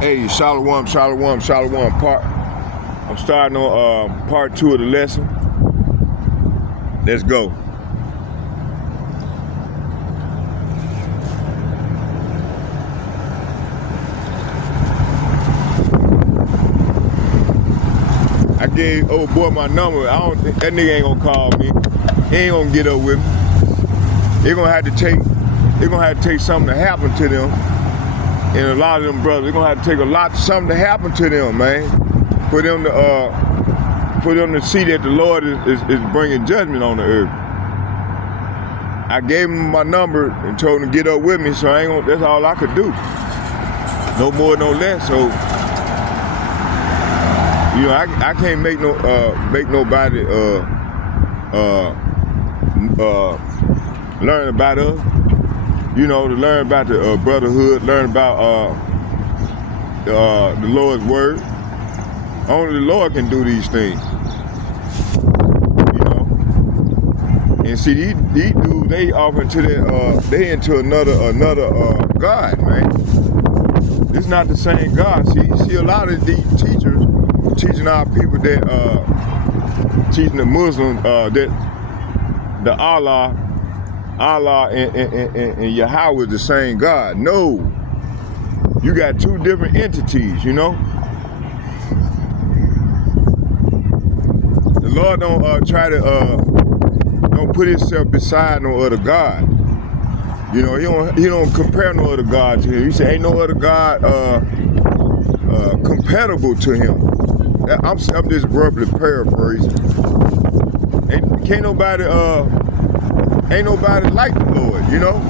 Hey, shalom. I'm starting on part 2 of the lesson. Let's go. I gave old boy my number. That nigga ain't gonna call me. He ain't gonna get up with me. They're gonna have to take something to happen to them. And a lot of them brothers, they're gonna have to take something to happen to them, man. For them to see that the Lord is bringing judgment on the earth. I gave him my number and told him to get up with me, so that's all I could do. No more, no less. So, you know, I can't make nobody learn about us. You know, to learn about the brotherhood, learn about the Lord's word. Only the Lord can do these things. You know, and see these dudes, they off into they into another God, man. It's not the same God. See a lot of these teachers teaching our people that teaching the Muslims that the Allah and Yahweh is the same God. No. You got two different entities, you know? The Lord don't don't put himself beside no other God. You know, he don't compare no other God to him. He said ain't no other God compatible to him. I'm just roughly paraphrasing. Ain't nobody like the Lord, you know?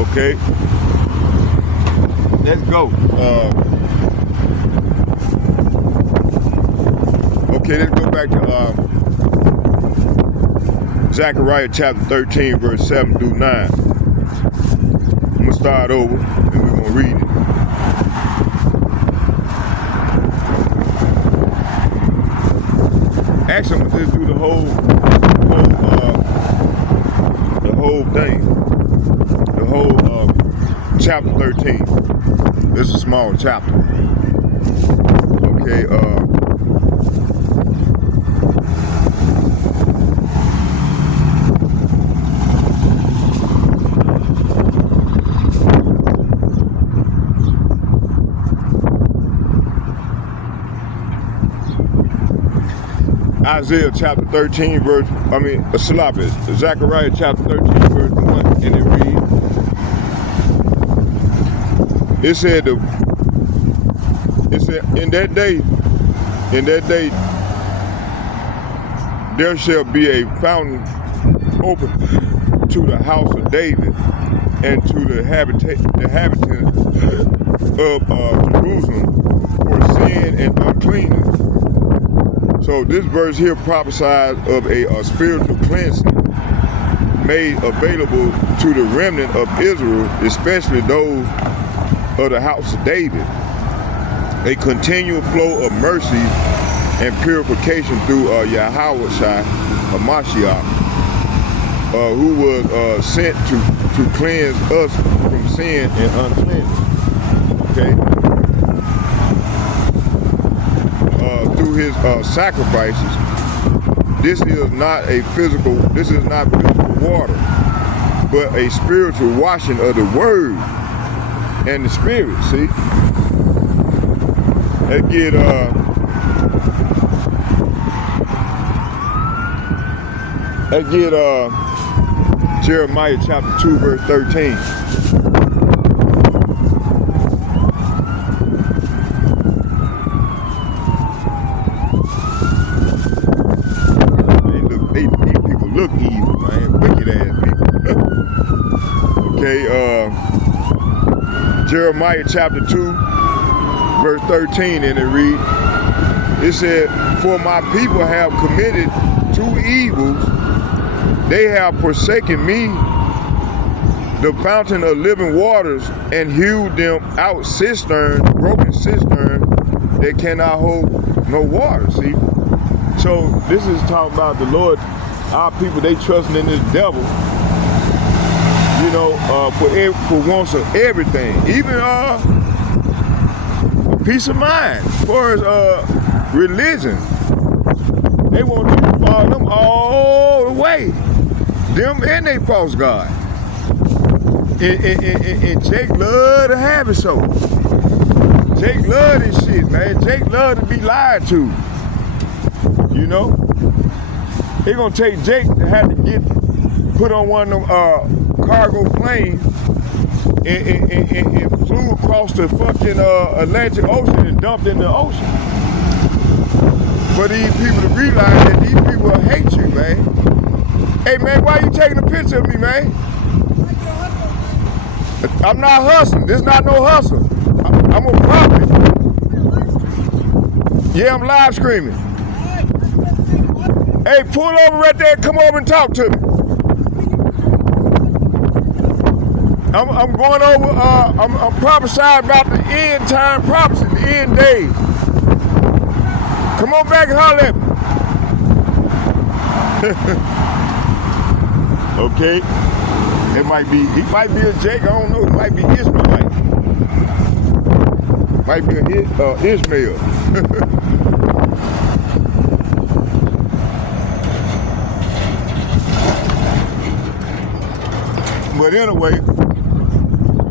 Okay. Let's go. Okay, let's go back to Zechariah chapter 13, verse 7 through 9. I'm gonna start over and we're gonna read it. Actually, I'm gonna just do the whole thing, the whole chapter 13. This is a small chapter. Okay. Isaiah chapter 13 Zechariah chapter 13 verse 1, and it reads, it said in that day there shall be a fountain open to the house of David and to the inhabitants of Jerusalem for sin and uncleanness. So this verse here prophesies of a spiritual cleansing made available to the remnant of Israel, especially those of the house of David. A continual flow of mercy and purification through Yahweh Hamashiach, who was sent to cleanse us from sin and uncleanness. Okay. Through his sacrifices. This is not physical water, but a spiritual washing of the word and the spirit. See, let's get Jeremiah chapter 2 verse 13. These people look evil, man. Wicked ass people. Okay, Jeremiah chapter 2, verse 13, and it reads, it said, for my people have committed two evils. They have forsaken me, the fountain of living waters, and hewed them out broken cisterns that cannot hold no water. See? So this is talking about the Lord, our people, they trusting in this devil, you know, for wants of everything, even peace of mind, as far as religion. They want you to follow them all the way, them and they false God. And Jake love to have it so. Jake love this shit, man. Jake love to be lied to. You know? It's gonna take Jake to have to get put on one of them cargo planes and flew across the fucking Atlantic Ocean and dumped in the ocean. For these people to realize that these people will hate you, man. Hey man, why you taking a picture of me, man? I'm not hustling. This is not no hustle. I'm a prophet. Yeah, I'm live streaming. Hey, pull over right there and come over and talk to me. I'm going over, I'm prophesying about the end time prophecy, the end days. Come on back and holler at me. Okay. It might be, he might be a Jake, I don't know, it might be Ishmaelite. Might be Ishmael. But anyway,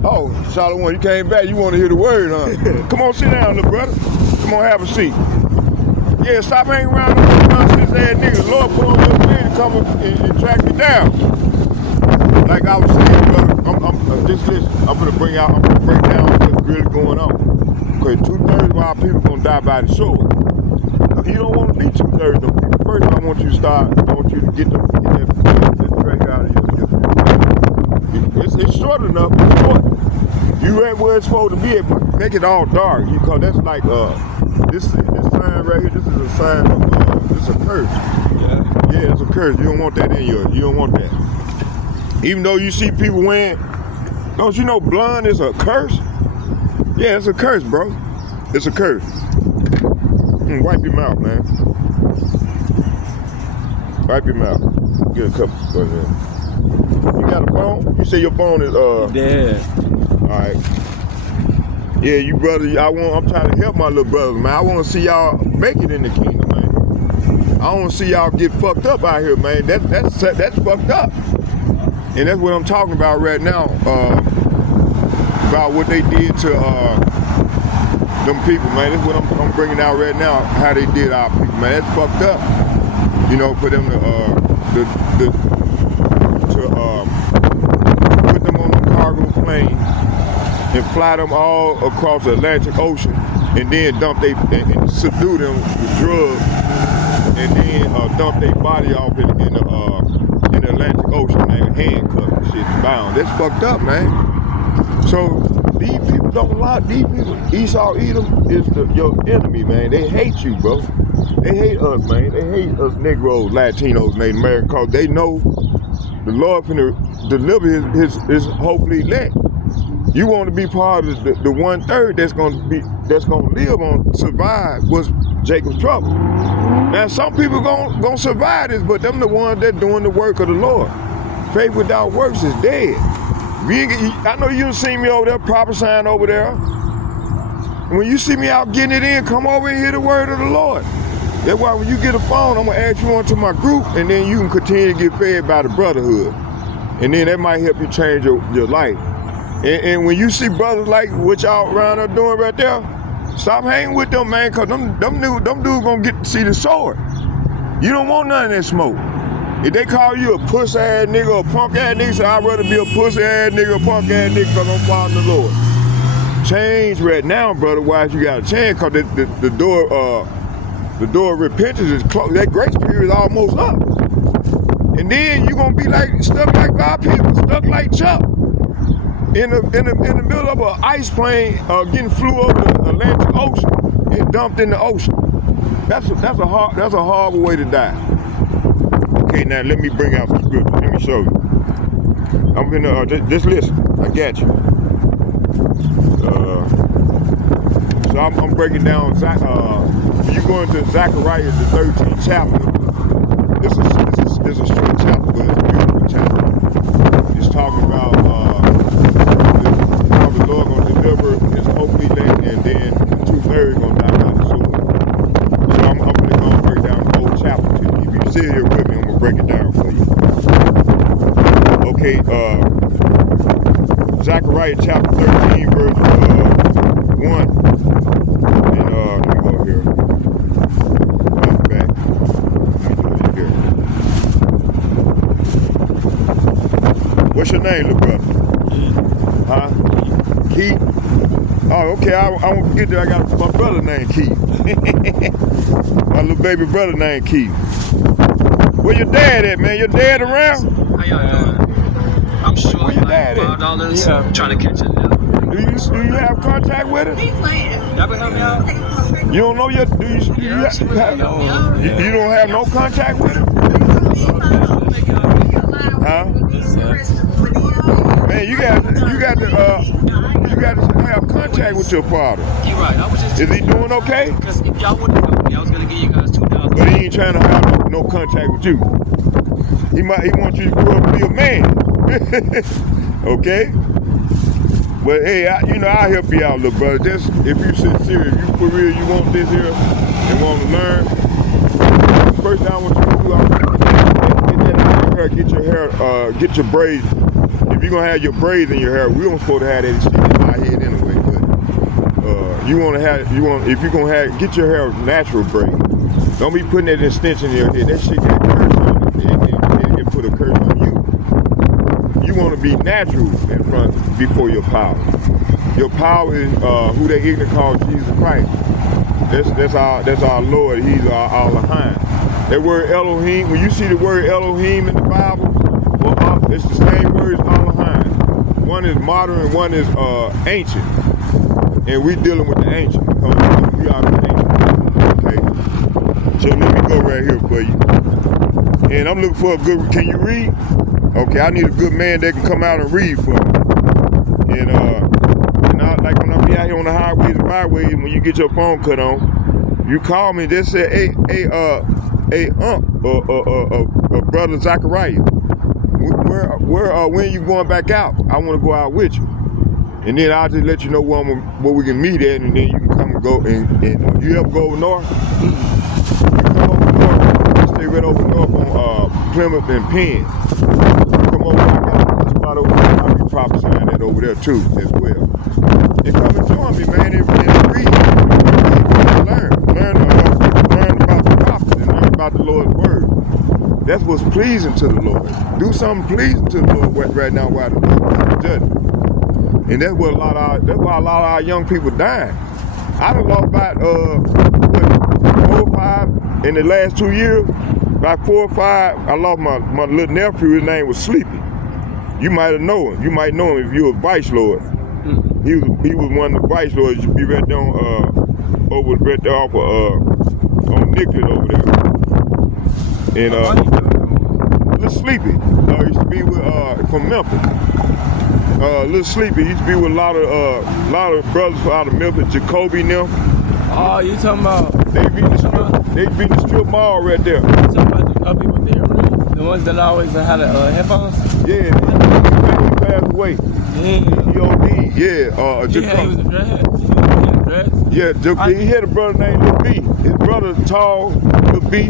oh, Solomon, you came back, you want to hear the word, huh? Come on, sit down, little brother. Come on, have a seat. Yeah, stop hanging around with nonsense ass niggas. Lord put on your man to come and track me down. Like I was saying, brother, just listen. I'm gonna break down what's really going on. Because 2/3 of our people gonna die by the sword. You don't want to be 2/3 of them people. First, I want you to get that track out of your. It's short enough, it's short. You at where it's supposed to be, but make it all dark. Because that's like this sign right here. This is a sign of it's a curse. Yeah, it's a curse. You don't want that in yours. You don't want that. Even though you see people wearing, don't you know blonde is a curse? Yeah, it's a curse, bro. It's a curse. Wipe your mouth, man. Wipe your mouth. Get a couple. Go ahead. You got a phone? You say your phone is dead. All right. Yeah, you brother. I'm trying to help my little brothers, man. I want to see y'all make it in the kingdom, man. I don't want to see y'all get fucked up out here, man. That's fucked up. And that's what I'm talking about right now, about what they did to them people, man. That's what I'm bringing out right now, how they did our people, man. That's fucked up. You know, for them to put them on the cargo plane and fly them all across the Atlantic Ocean and then and subdue them with drugs and then dump their body off in the Atlantic Ocean, man, handcuffed and shit, bound. That's fucked up, man. So these people don't lie. These people, Esau, Edom is your enemy, man. They hate you, bro. They hate us, man. They hate us Negroes, Latinos, Native Americans, because they know the Lord finna deliver his hopefully elect. You want to be part of the 1/3 that's gonna live on, survive what's Jacob's trouble. Now some people gonna survive this, but them the ones that doing the work of the Lord. Faith without works is dead. I know you seen me over there prophesying over there. When you see me out getting it in, come over and hear the word of the Lord. That's why when you get a phone, I'm gonna add you onto my group, and then you can continue to get fed by the brotherhood. And then that might help you change your life. And when you see brothers like what y'all around there doing right there, stop hanging with them, man, because them dudes gonna get to see the sword. You don't want none of that smoke. If they call you a puss ass nigga or a punk ass nigga, say I'd rather be a puss ass nigga or a punk ass nigga because I'm following the Lord. Change right now, brother, why you got a change, because the door of repentance is closed. That grace period is almost up. And then you're gonna be stuck like our people, stuck like Chuck. In the middle of an ice plane, getting flew over the Atlantic Ocean and dumped in the ocean. That's a horrible way to die. Okay, now let me bring out some scripture. Let me show you. I'm gonna just listen. I got you. So I'm breaking down, when you go into Zechariah, the 13th chapter, it's a short chapter, but it's a beautiful chapter. It's talking about how the Lord going to deliver his hope elect, and then 2/3 going to die by the sword. So I'm going to break down the whole chapter to you. If you sit here with me, I'm going to break it down for you. Okay, Zechariah chapter 13, verse 1. And let me go here. Back. Let me do it here. What's your name, little brother? Huh? Keith? Oh, okay. I won't forget that I got my brother named Keith. My little baby brother named Keith. Where your dad at, man? Your dad around? How y'all doing? I'm sure Where your dad at? $5. Yeah. Trying to catch it now. Do you have contact with him? Y'all been helping me out? You don't know your, you don't have no contact with him? Huh? Man, you got to have contact with your father. You're right. I was just. Is he doing okay? Because if y'all would have helped me, I was gonna give you guys $2. But he ain't trying to have no contact with you. He wants you to grow up and be a man. Okay? But hey, I'll help you out, little brother. Just if you sincere, if you for real, you want this here and want to learn. First thing I want you to do, get your hair, get your braids. If you're gonna have your braids in your hair, we don't supposed to have that shit in my head anyway. But if you're gonna get your hair natural braid. Don't be putting that extension in your head. That shit got a curse on it. It put a curse on you. You want to be natural in front before your power. Your power is who they ignorant call Jesus Christ. That's our Lord. He's our Elohim. That word Elohim, when you see the word Elohim in the Bible, well, it's the same word as Elohim. One is modern and one is ancient. And we dealing with the ancient. We are the ancient. Okay. So let me go right here for you. And I'm looking for a good, can you read? Okay, I need a good man that can come out and read for me. And I, like when I be out here on the highways and byways, when you get your phone cut on, you call me, they say, brother Zechariah, when you going back out? I want to go out with you. And then I'll just let you know where we can meet at, and then you can come and go. And you ever go over north? You come over north, stay right over north on Plymouth and Penn. Come over, I got a spot over there. I'll be prophesying that over there too, as well. And come and join me, man, and read. Learn about the prophets and learn about the Lord's word. That's what's pleasing to the Lord. Do something pleasing to the Lord right now while the Lord is judging. And that's why a lot of our young people dying. I done lost about 4 or 5 in the last 2 years. About 4 or 5, I lost my little nephew. His name was Sleepy. You might have known him. You might know him if you was vice lord. He was one of the vice lords. You be right down right there off of on Nicholas over there. And little Sleepy used to be with from Memphis. Little Sleepy used to be with a lot of brothers out of Memphis, Jacoby and them. Oh, you talking about? They be the strip mall right there. You talking about the people there, right? The ones that always had headphones? Yeah, he passed away. Yeah. He OD, yeah. Yeah, he was a dread. Yeah, he had a brother named Lil B. His brother tall, Lil B.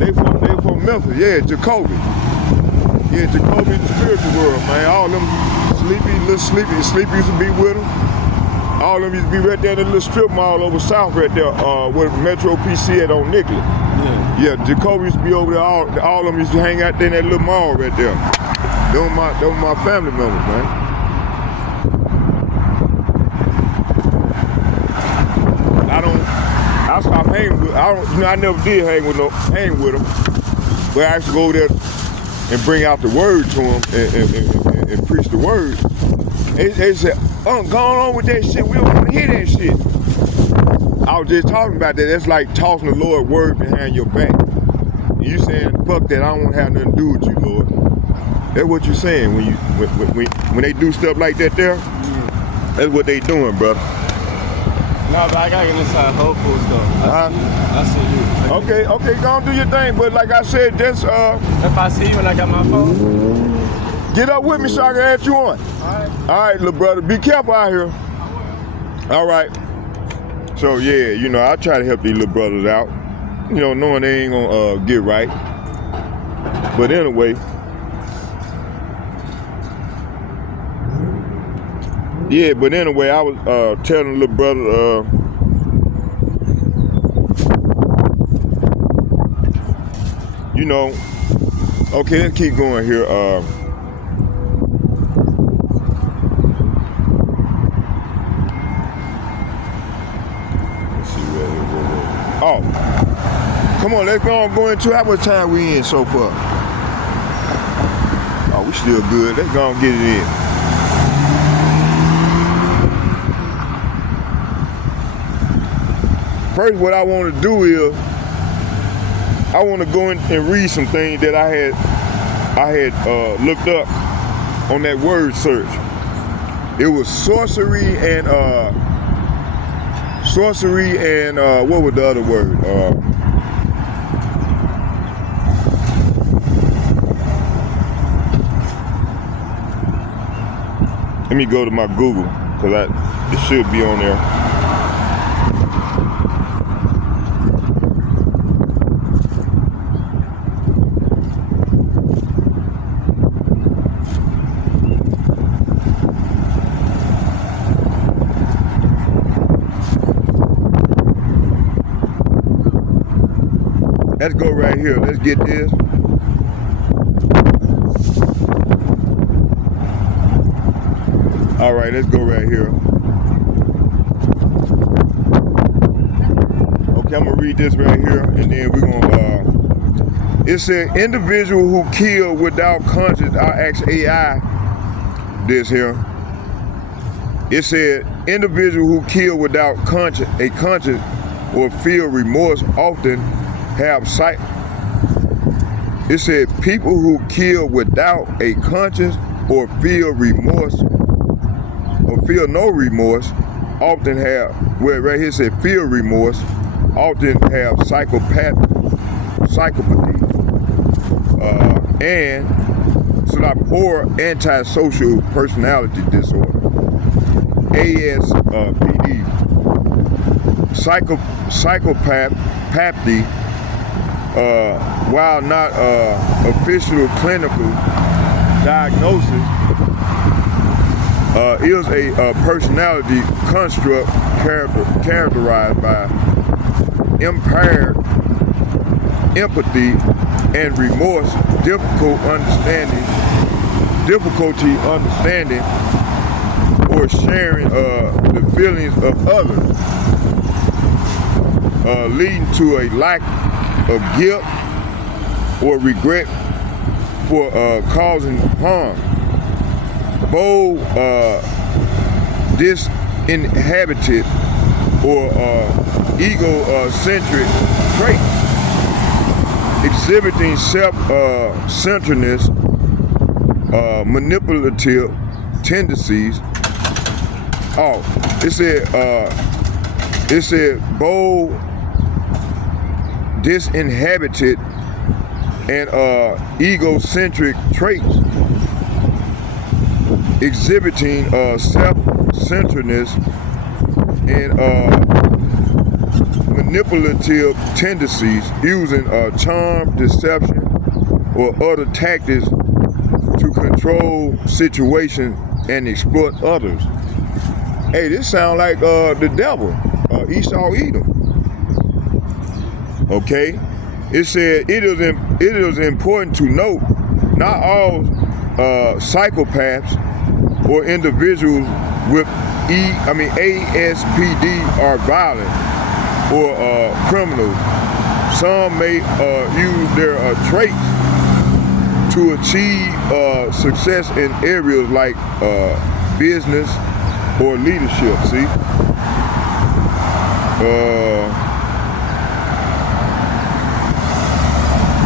They from Memphis, yeah, Jacoby. Yeah, Jacoby in the spiritual world, man. All them little Sleepy used to be with him. All of them used to be right there in the little strip mall over south right there, where Metro PC at on Nicholas. Yeah, Jacoby used to be over there. All of them used to hang out there in that little mall right there. Those were my family members, man. I stopped hanging with. I never did hang with them, but I used to go over there and bring out the word to them and preach the word. They said, "Go on with that shit. We don't want to hear that shit." I was just talking about that. That's like tossing the Lord word behind your back. And you saying, "Fuck that. I don't want to have nothing to do with you, Lord." That's what you're saying when they do stuff like that. There, that's what they doing, brother. No, but I gotta get inside Whole Foods though. I see you. Okay, go on do your thing. But like I said, just If I see you and I got my phone, get up with me so I can add you on. All right, little brother. Be careful out here. All right. So yeah, you know, I try to help these little brothers out. You know, knowing they ain't gonna get right. But anyway. Yeah, but anyway, I was telling the little brother, you know, okay, let's keep going here. Let's see where. Oh, come on, let's go into how much time we in so far. Oh, we still good. Let's go and get it in. First, what I want to do is I want to go in and read some things that I had looked up on that word search. It was sorcery and what was the other word? Let me go to my Google because it should be on there. Let's go right here. Let's get this. All right, let's go right here. Okay, I'm gonna read this right here, and then we're gonna. It said individual who kill without conscience. I'll ask AI this here. It said individual who kill without conscience or feel remorse often have sight. It said people who kill without a conscience or feel remorse or feel no remorse often have, well, right here it said feel remorse, often have psychopathy and or antisocial personality disorder, ASPD. Psychopathy, while not official clinical diagnosis, is a personality construct characterized by impaired empathy and remorse, difficulty understanding or sharing the feelings of others, leading to a lack of guilt or regret for causing harm. Bold, disinhibited, or egocentric traits, exhibiting self-centeredness, manipulative tendencies. Oh, it said bold, disinhibited, and egocentric traits, exhibiting self-centeredness and manipulative tendencies, using charm, deception, or other tactics to control situations and exploit others. Hey, this sounds like the devil, Esau Edom. Okay, it said it is important to note not all psychopaths or individuals with ASPD are violent or criminals. Some may use their traits to achieve success in areas like business or leadership. See,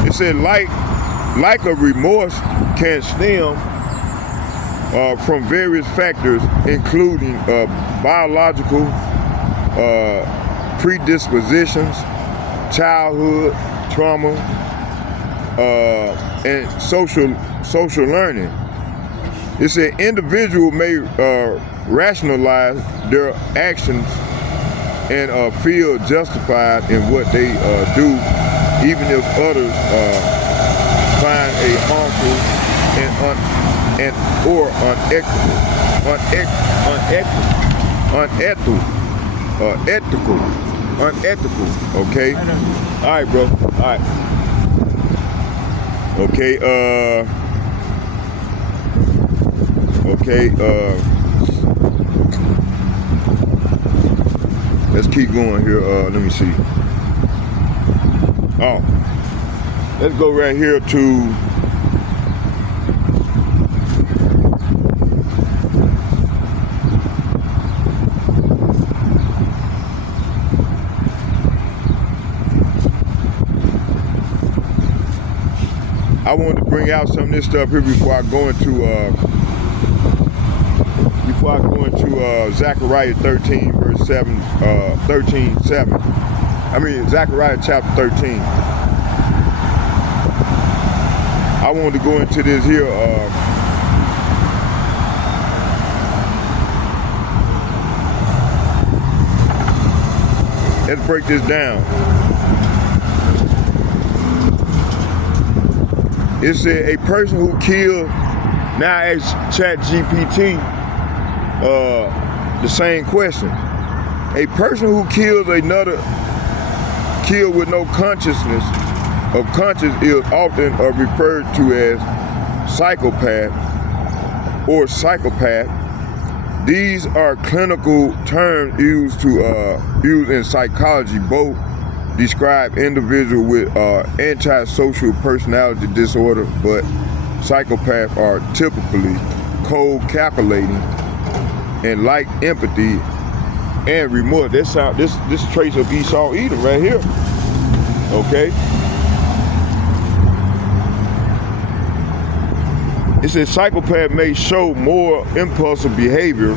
it said like a remorse can stem from various factors, including biological, predispositions, childhood trauma, and social learning. It said individual may rationalize their actions and feel justified in what they do, even if others find a harmful or unethical. Okay. All right, bro. All right. Okay. Let's keep going here. Let me see. Oh, let's go right here to I wanted to bring out some of this stuff here before I go into Zechariah 13 verse 7, 13:7. I mean Zechariah chapter 13. I wanted to go into this here. Let's break this down. It said a person who killed, now ask ChatGPT the same question. A person who kills another, killed with no consciousness of conscience, is often referred to as psychopath or psychopath. These are clinical terms used in psychology, both describe individuals with antisocial personality disorder, but psychopaths are typically cold, calculating, and lack empathy and remorse. This trace of Esau Edom right here. Okay. It says psychopath may show more impulsive behavior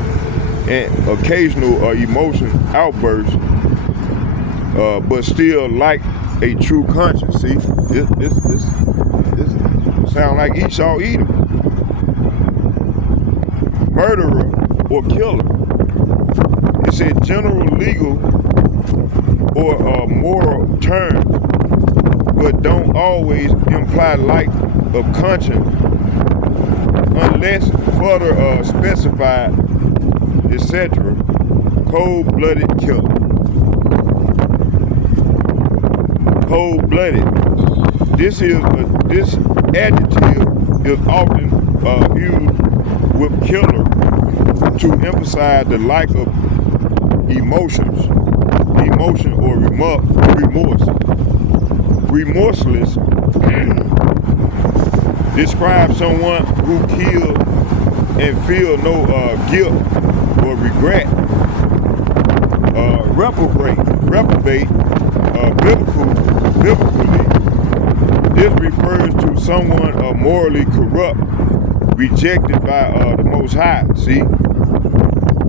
and occasional emotion outbursts, but still like a true conscience. See, this sound like Esau Edom. Murderer or killer. It said general legal or moral terms, but don't always imply lack of conscience unless further specified, etc. Cold-blooded killer. Cold-blooded. This adjective is often used with killer to emphasize the lack of emotion or remorse. Remorseless describes someone who killed and feel no guilt or regret. Reprobate, biblically, this refers to someone morally corrupt, rejected by the Most High. See,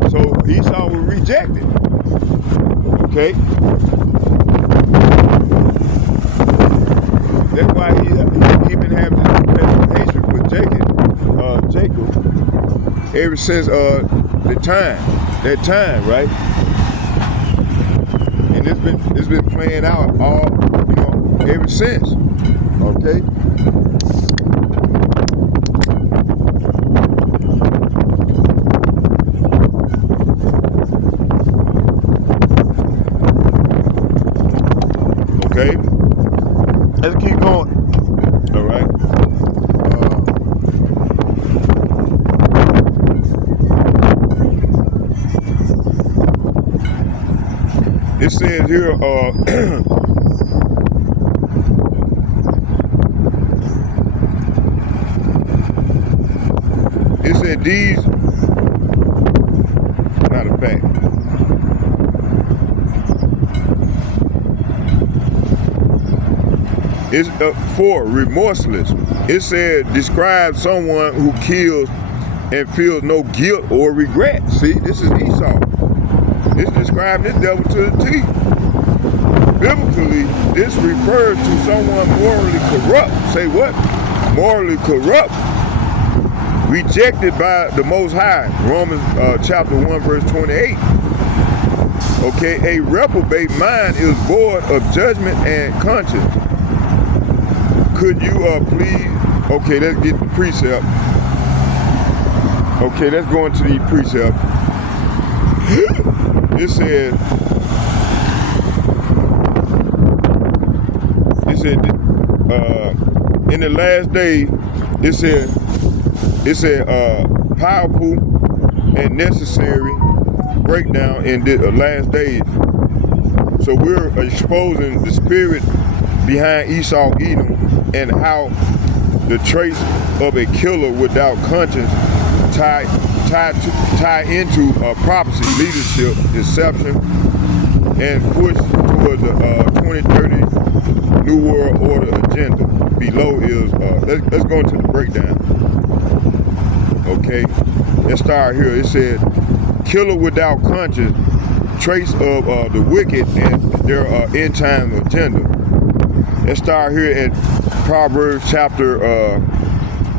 so Esau was rejected. Okay, that's why he been having this perpetual hatred for Jacob ever since that time, right? And it's been playing out all, ever since. Okay. Okay. Let's keep going. All right. It says here, it said these, matter of fact, it's for remorseless. It said describe someone who kills and feels no guilt or regret. See, this is Esau. It's describing this devil to the T. Biblically, this refers to someone morally corrupt. Say what? Morally corrupt. Rejected by the Most High. Romans chapter 1 verse 28. Okay, a reprobate mind is void of judgment and conscience. Could you please, okay, let's get the precept. Okay, let's go into the precept. It said, in the last day, it said powerful and necessary breakdown in the last days. So we're exposing the spirit behind Esau Edom and how the trace of a killer without conscience tie into prophecy, leadership, deception, and push towards the 2030 New World Order agenda. Below is, let's go into the breakdown. Okay, let's start here. It said, killer without conscience, trace of the wicked and their end time agenda. Let's start here at Proverbs chapter,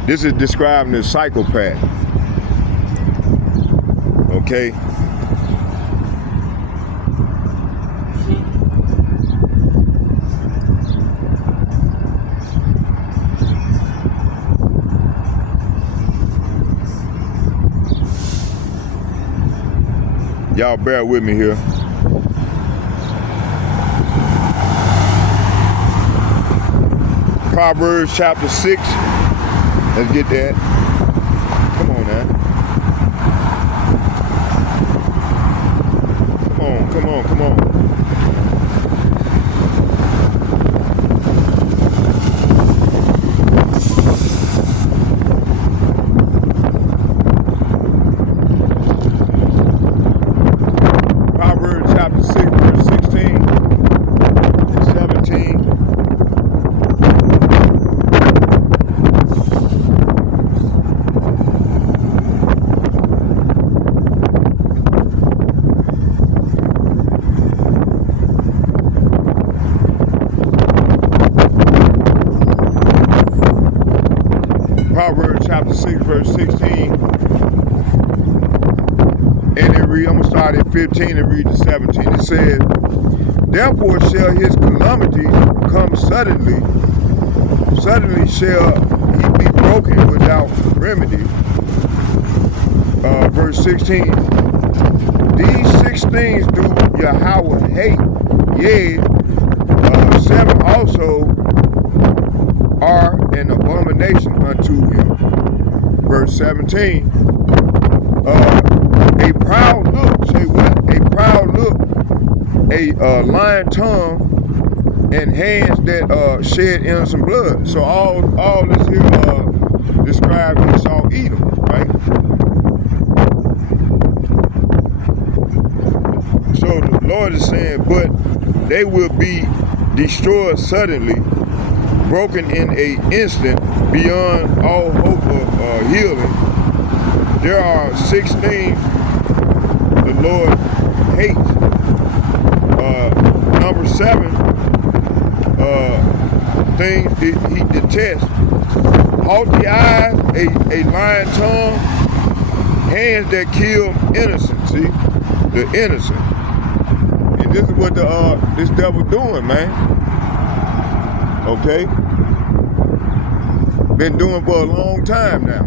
this is describing the psychopath. Okay. Y'all bear with me here. Proverbs chapter 6. Let's get that. Come on now. Come on. Proverbs chapter 6, verse 16 and 17. Proverbs chapter 6, verse 16. And it read, I'm going to start at 15 and read to 17. It says, therefore shall his calamities come suddenly. Suddenly shall he be broken without remedy. Verse 16. These 6 things do Yahweh hate. Yea, 7 also are an abomination unto him. Verse 17. A proud look, say what? A proud look, a lying tongue, and hands that shed innocent blood. So all this here describes Esau Edom, right? So the Lord is saying, but they will be destroyed suddenly, broken in an instant, beyond all hope of healing. There are 6 things the Lord hates. Number 7, things he detests. Haughty eyes, a lying tongue, hands that kill innocent. See, the innocent. And this is what this devil doing, man. Okay, been doing for a long time now.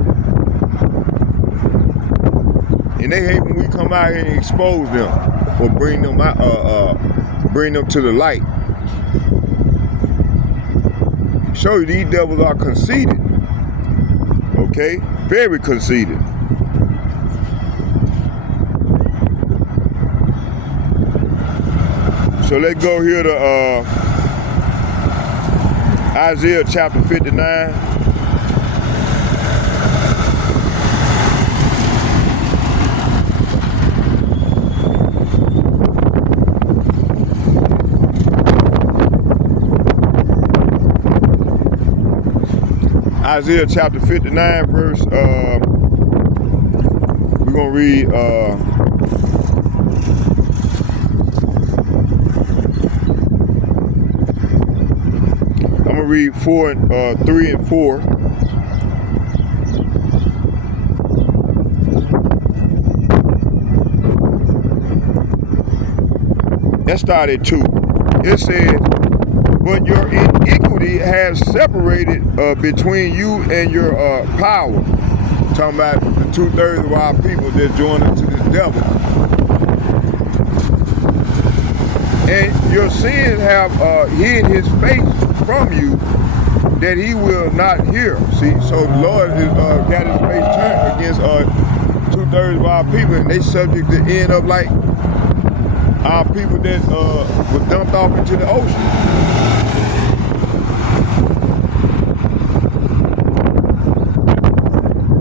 And they hate when we come out here and expose them or bring them out, bring them to the light. Show you these devils are conceited. Okay, very conceited. So let's go here to Isaiah chapter 59. Isaiah chapter 59, verse, we're going to read read 3 and 4. Let's start at 2. It says, but your iniquity has separated between you and your power. Talking about the 2/3 of our people that joined into this devil. And your sins have hid his face from you that he will not hear. See, so the Lord got his face turned against 2/3 of our people, and they subject to end up like our people that were dumped off into the ocean.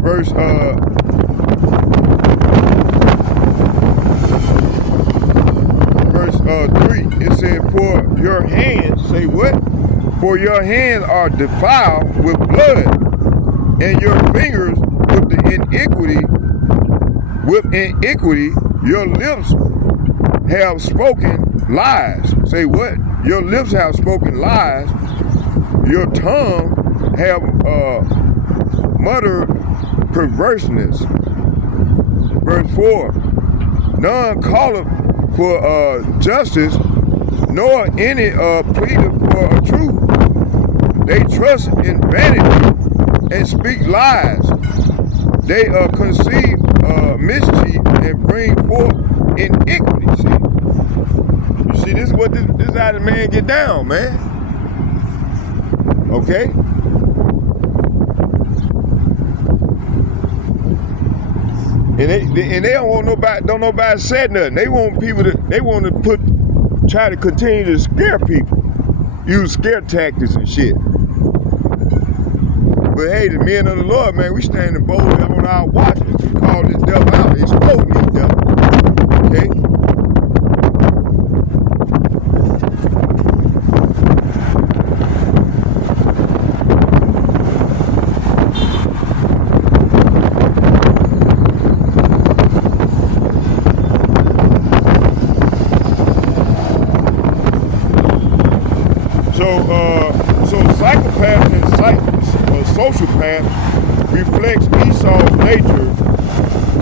Verse 3, it said, for your hands, say what? For your hands are defiled with blood, and your fingers with the iniquity, your lips have spoken lies. Say what? Your lips have spoken lies. Your tongue have muttered perverseness. Verse 4, none calleth for justice, nor any pleadeth for a truth. They trust in vanity and speak lies. They conceive mischief and bring forth iniquity. See, this is what this is how the man get down, man. Okay? And they don't want nobody say nothing. They want people to try to continue to scare people. Use scare tactics and shit. But hey, the men of the Lord, man, we standing boldly on our watches. We call this devil out, expose this devil. Okay? So psychopath and sociopath reflects Esau's nature,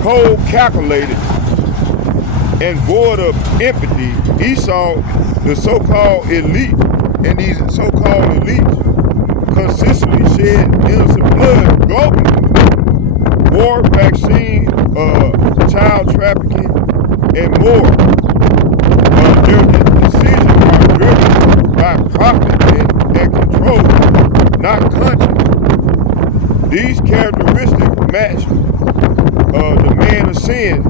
cold, calculated, and void of empathy. Esau, the so-called elite, and these so-called elites consistently shed innocent blood globally. War, vaccine, child trafficking, and more. Their decisions are driven by profit and control, not conscience. These characteristics match the man of sin.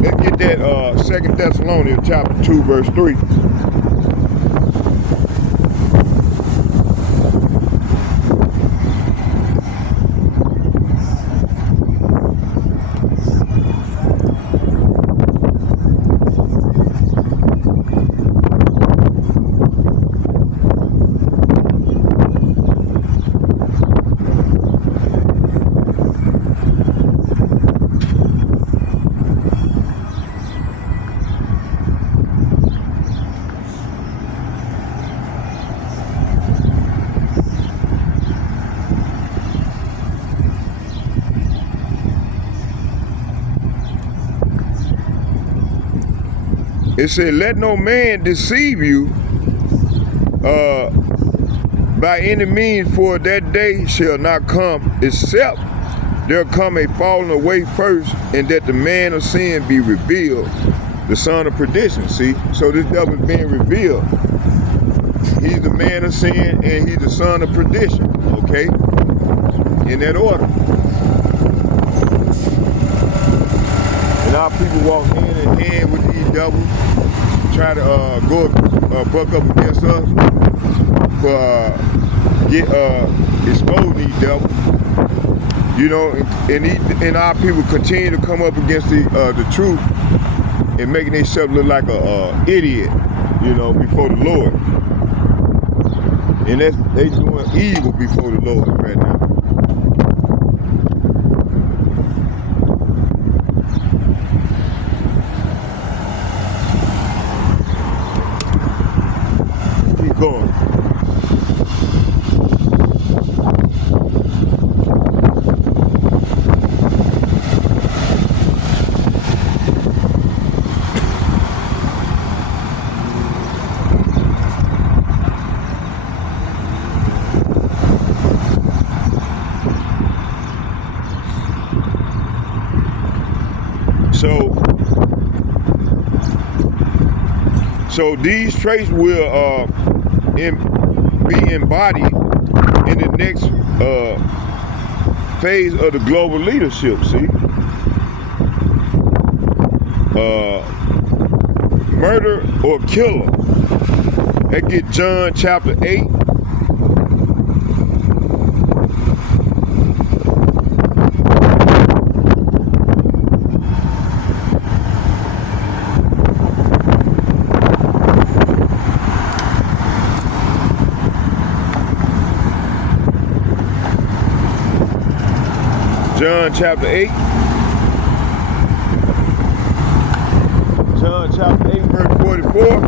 Let's get that 2 Thessalonians chapter 2, verse 3. It said, let no man deceive you by any means, for that day shall not come, except there come a falling away first, and that the man of sin be revealed, the son of perdition. See, so this devil is being revealed. He's the man of sin, and he's the son of perdition, okay? In that order. And our people walk hand in hand with these devils, try to buck up against us, expose these devils. You know, and our people continue to come up against the truth and making themselves look like a idiot, you know, before the Lord. And they doing evil before the Lord right now. Keep going. So these traits will be embodied in the next phase of the global leadership, see? Murder or killer. That get John chapter 8. John chapter 8. John chapter 8 verse 44.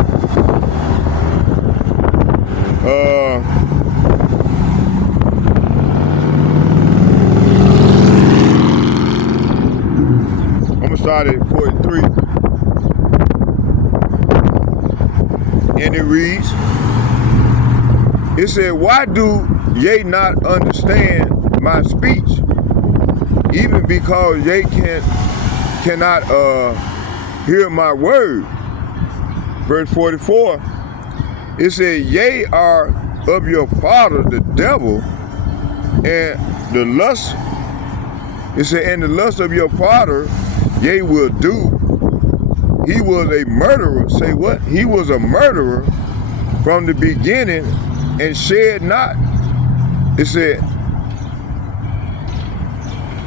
I'm gonna start at 43. And it reads, it said, why do ye not understand my speech? Even because ye cannot hear my word. Verse 44, it said, ye are of your father the devil, and the lust, it said, and the lust of your father ye will do. He was a murderer. Say what? He was a murderer from the beginning and shed not. It said,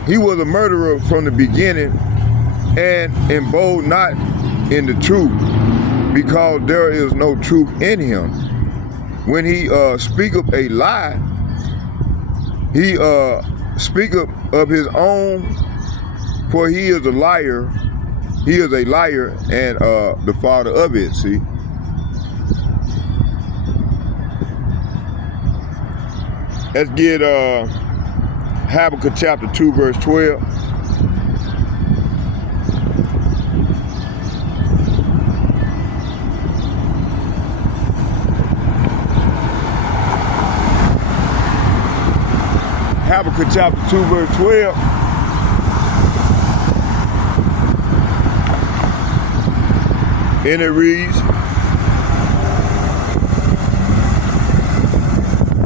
he was a murderer from the beginning and abode not in the truth, because there is no truth in him. When he speaketh a lie, he speaketh of his own, for he is a liar. He is a liar and the father of it, see? Let's get Habakkuk chapter 2 verse 12. Habakkuk chapter 2 verse 12. And it reads,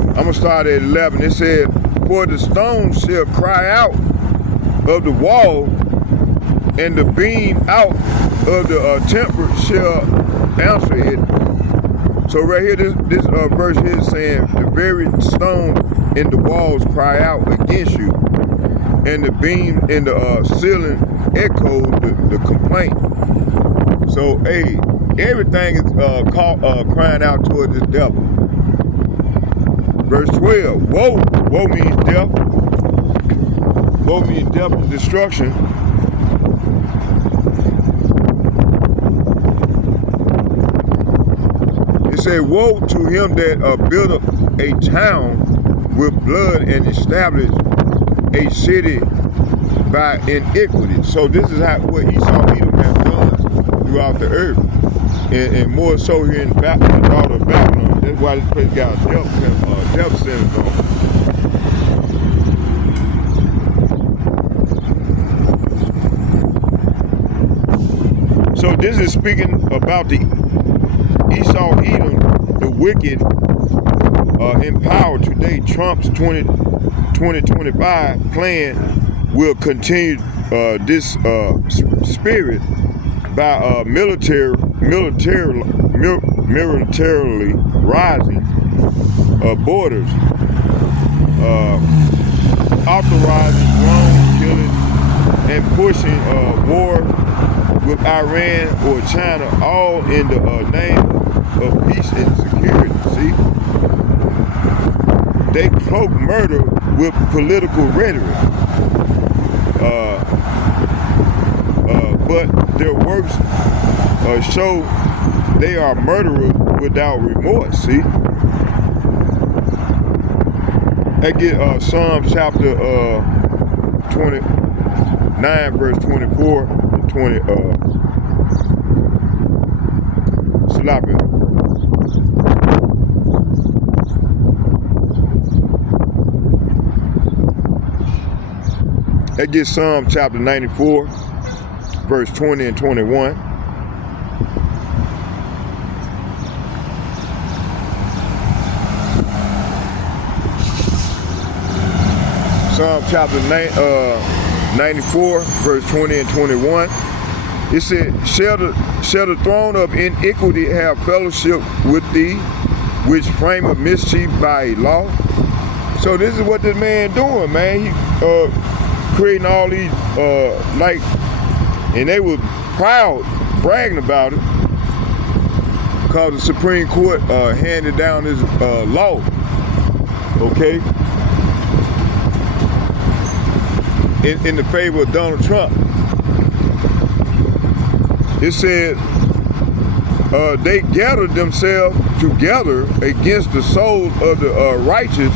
I'm gonna start at 11. It said, for the stone shall cry out of the wall, and the beam out of the temple shall answer it. So right here, this verse here is saying, the very stone in the walls cry out against you, and the beam in the ceiling echoes the complaint. So, hey, everything is crying out toward this devil. Verse 12, woe means death. Woe means death and destruction. It said, woe to him that built up a town with blood and established a city by iniquity. So this is what Esau Edom has done throughout the earth. And more so here in the daughter of Babylon. That's why this place got a death sentence on. So this is speaking about the Esau Edom, the wicked in power today. Trump's 2025 plan will continue this spirit by militarily rising borders, authorizing drone killing and pushing war with Iran or China, all in the name of peace and security. See, they cloak murder with political rhetoric, but their works show they are murderers without remorse. See, I get Psalm chapter 29 verse 24 to 20. Slap it. I get Psalm chapter 94 verse 20 and 21. Psalm chapter 94, verse 20 and 21. It said, shall the throne of iniquity have fellowship with thee, which frame of mischief by a law? So this is what this man doing, man. He creating all these, and they were proud, bragging about it, because the Supreme Court handed down this law, okay, in the favor of Donald Trump. It said they gathered themselves together against the souls of the righteous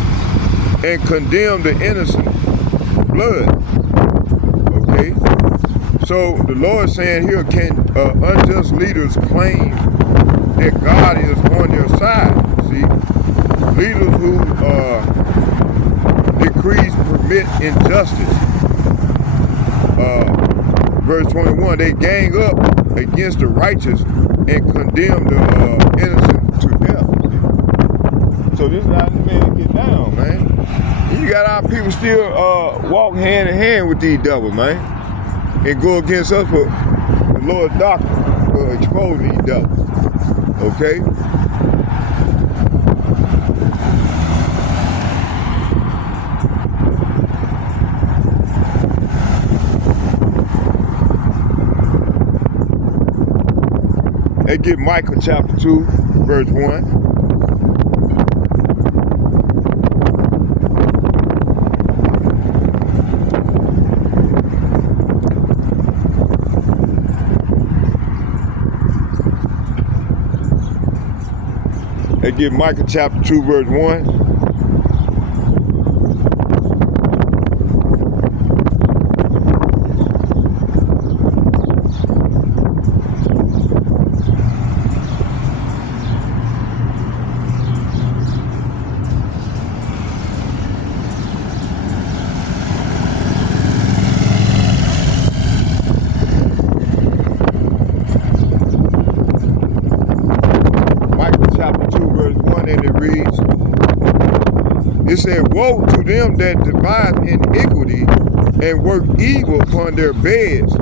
and condemned the innocent blood. Okay? So the Lord is saying here, can unjust leaders claim that God is on their side? See? Leaders who decrees permit injustice. Verse 21, they gang up against the righteous and condemn the innocent to death. So this is how the man get down, man. You got our people still walk hand in hand with these devils, man, and go against us for the Lord's doctrine, for exposing these devils. Okay? They give Micah chapter 2, verse 1. They give Micah chapter 2, verse 1. It said, woe to them that devise iniquity and work evil upon their beds.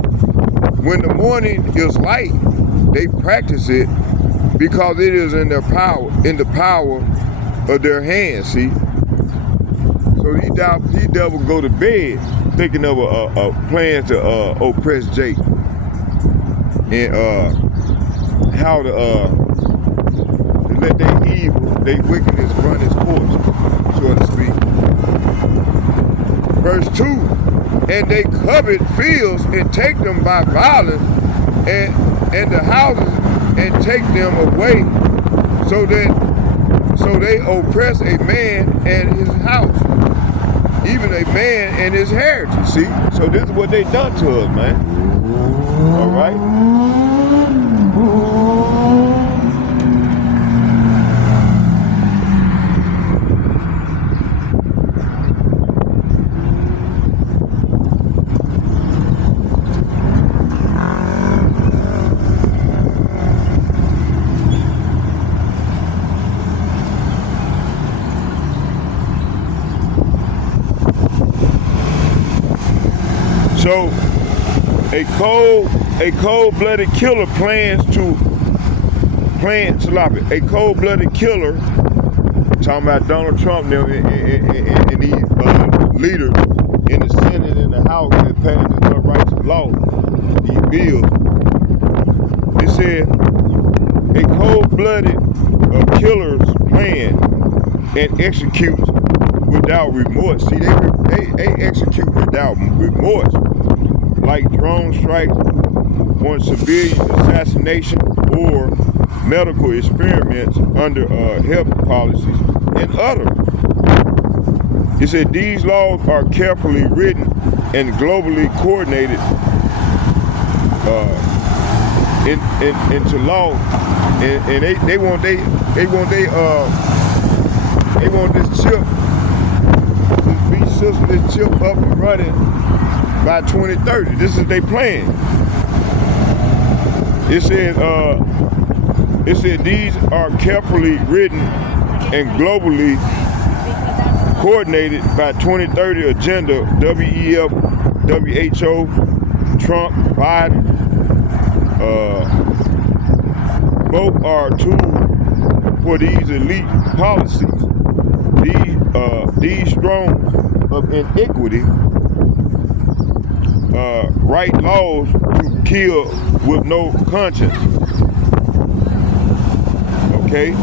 When the morning is light, they practice it because it is in the power of their hands. See? So these devils go to bed thinking of plans to oppress Jake and how to let their evil, their wickedness run its course, so to speak. Verse 2, and they covet fields and take them by violence, and the houses and take them away, so they oppress a man and his house, even a man and his heritage. See? So this is what they done to us, man. All right? So a cold-blooded killer a cold-blooded killer, talking about Donald Trump and these leaders in the Senate and the House that passed this unrighteous law, these bills. It said a cold-blooded killer's plan and executes without remorse. See, they execute without remorse, like drone strikes on civilian assassination or medical experiments under health policies and other. It said these laws are carefully written and globally coordinated into law, and they want this chip, this chip up and running by 2030. This is their plan. It said these are carefully written and globally coordinated by 2030 Agenda, WEF, WHO, Trump, Biden. Both are tools for these elite policies. These strong of inequity write laws to kill with no conscience. Okay?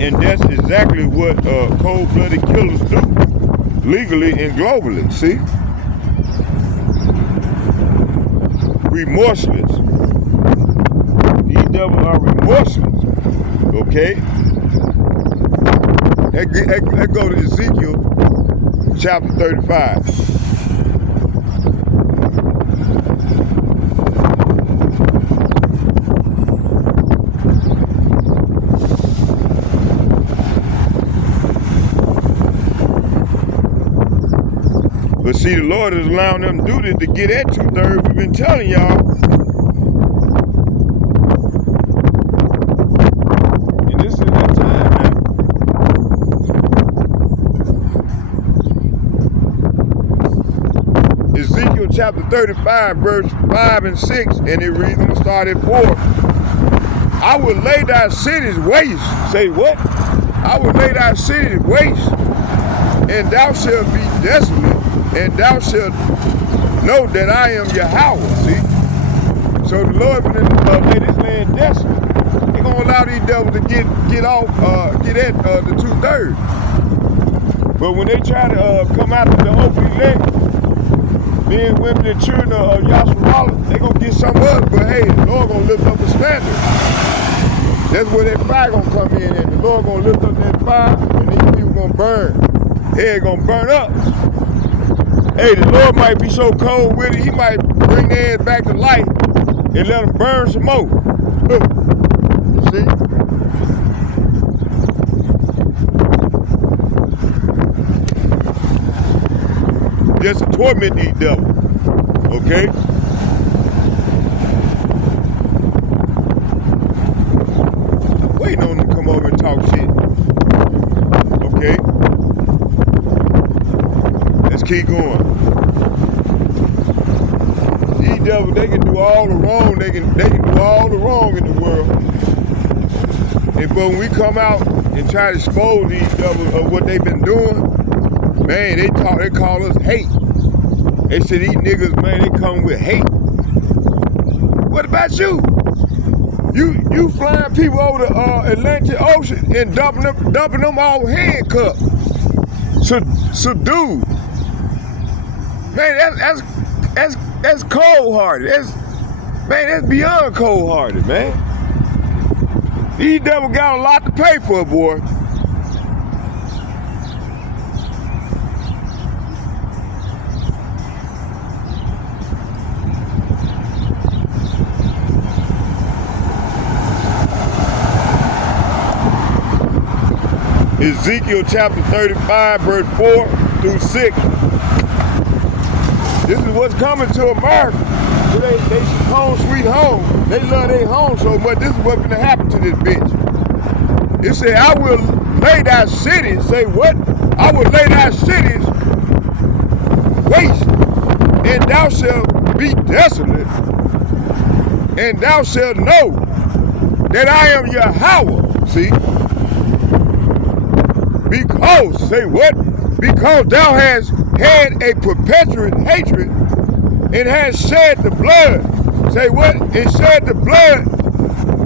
And that's exactly what cold-blooded killers do, legally and globally, see? Remorseless. These devils are remorseless, okay? Let's go to Ezekiel chapter 35. But see, the Lord is allowing them to do this to get at 2/3. We've been telling y'all. And this is that time now. Ezekiel chapter 35, verse 5 and 6, and it reads, I'm going to start at 4. I will lay thy cities waste. Say what? I will lay thy cities waste, and thou shalt be desolate. And thou shalt know that I am Yahweh, see? So the Lord will lay this land desolate. He gonna allow these devils to get at the 2/3. But when they try to come out of the open elect, men, women, and children of Yahshua, they gonna get some of us, but hey, the Lord gonna lift up a standard. That's where that fire gonna come in, and the Lord gonna lift up that fire, and these people gonna burn. Head gonna burn up. Hey, the Lord might be so cold with it, he might bring their ass back to life and let them burn some more. See? Just to torment these devils, okay? I'm waiting on them to come over and talk shit, okay? Let's keep going. These devils, they can do all the wrong. They can do all the wrong in the world. And but when we come out and try to expose these devils of what they've been doing, man, they call us hate. They say these niggas, man, they come with hate. What about you? You flying people over the Atlantic Ocean and dumping them all handcuffed. Subdued. Man, that's cold-hearted. That's beyond cold-hearted, man. These devils got a lot to pay for, boy. Ezekiel chapter 35, verse 4 through 6. This is what's coming to America. So they home sweet home. They love their home so much. This is what's gonna happen to this bitch. It said, I will lay thy cities. Say what? I will lay thy cities waste, and thou shalt be desolate, and thou shalt know that I am Yahweh. See? Because, say what? Because thou hast had a perpetual hatred and has shed the blood. Say what? And shed the blood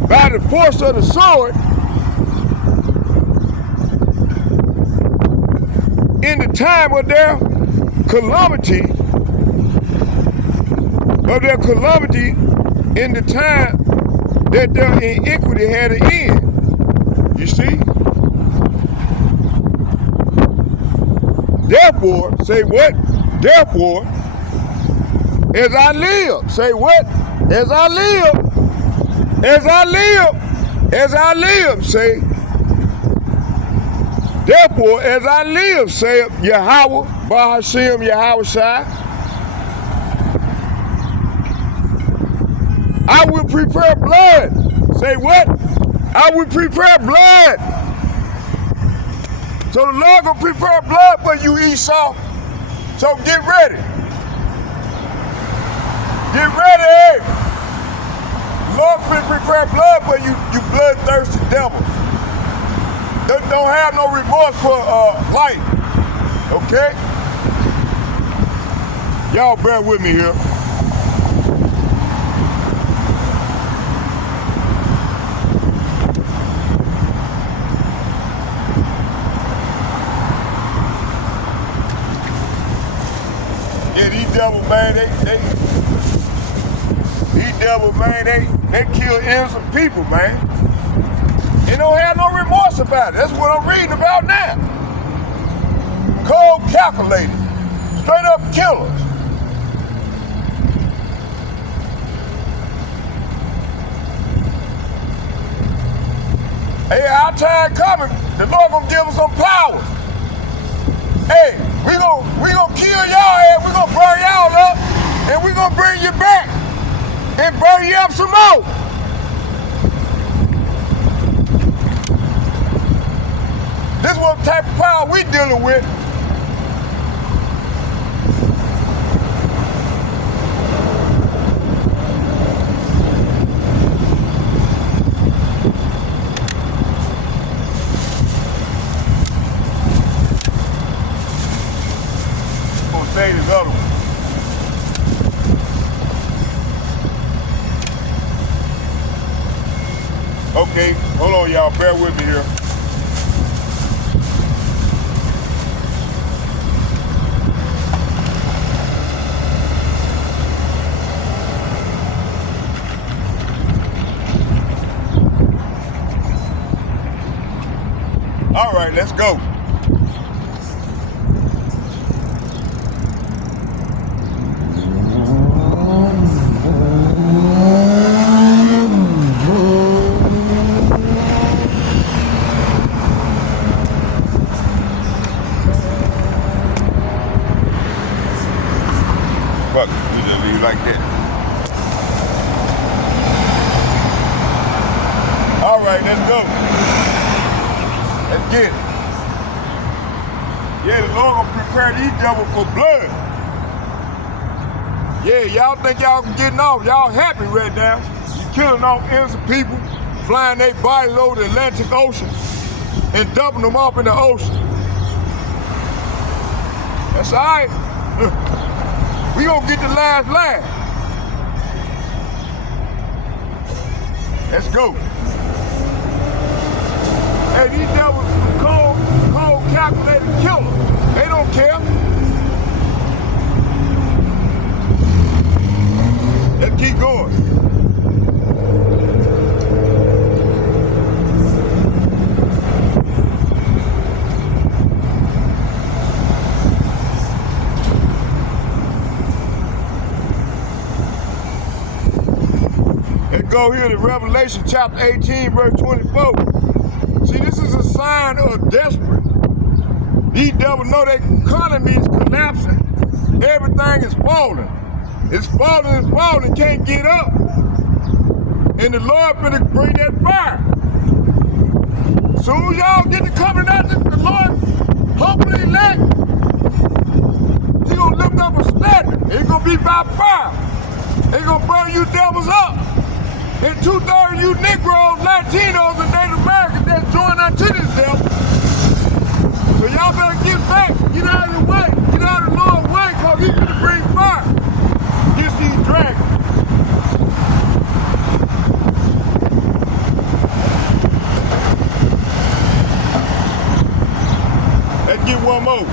by the force of the sword in the time of their calamity, in the time that their iniquity had an end. You see? Therefore, say what? Therefore, as I live, say what? As I live, say, therefore, as I live, say Yahweh, Bahashem, Yahweh Shai, I will prepare blood. Say what? I will prepare blood So the Lord gonna prepare blood for you, Esau. So get ready. Get ready. The Lord will prepare blood for you, you bloodthirsty devil. Don't have no remorse for life. Okay? Y'all bear with me here. Yeah, these devils, man, these devils, man, they kill innocent people, man. They don't have no remorse about it. That's what I'm reading about now. Cold calculated, straight up killers. Hey, our time coming, the Lord gonna give us some power. Hey, we gonna kill y'all and we gonna burn y'all up and we gonna bring you back and burn you up some more. This is what type of power we dealing with. Say this other one. Okay, hold on y'all, bear with me here. All right, let's go. Fuck, we just leave like that. All right, let's go. Let's get it. Yeah, the Lord gonna prepare these devils for blood. Yeah, y'all think y'all getting off. Y'all happy right now. You killing off innocent people, flying their bodies over the Atlantic Ocean and dumping them off in the ocean. That's all right. We gonna get the last laugh. Let's go. Hey, these devils cold calculated killers. They don't care. Let's keep going. Let's go here to Revelation chapter 18, verse 24. See, this is a sign of desperate. These devils know their economy is collapsing. Everything is falling. It's falling, can't get up. And the Lord finna bring that fire. Soon as y'all get to coming out, the Lord, hopefully elect, He gonna lift up a standard. It's gonna be by fire. It's gonna burn you devils up. And 2/3 you Negroes, Latinos, and Native Americans that's joined unto this devil. So y'all better get back, get out of the way, get out of the Lord's way, cause He's gonna bring fire against these dragons. Let's get one more.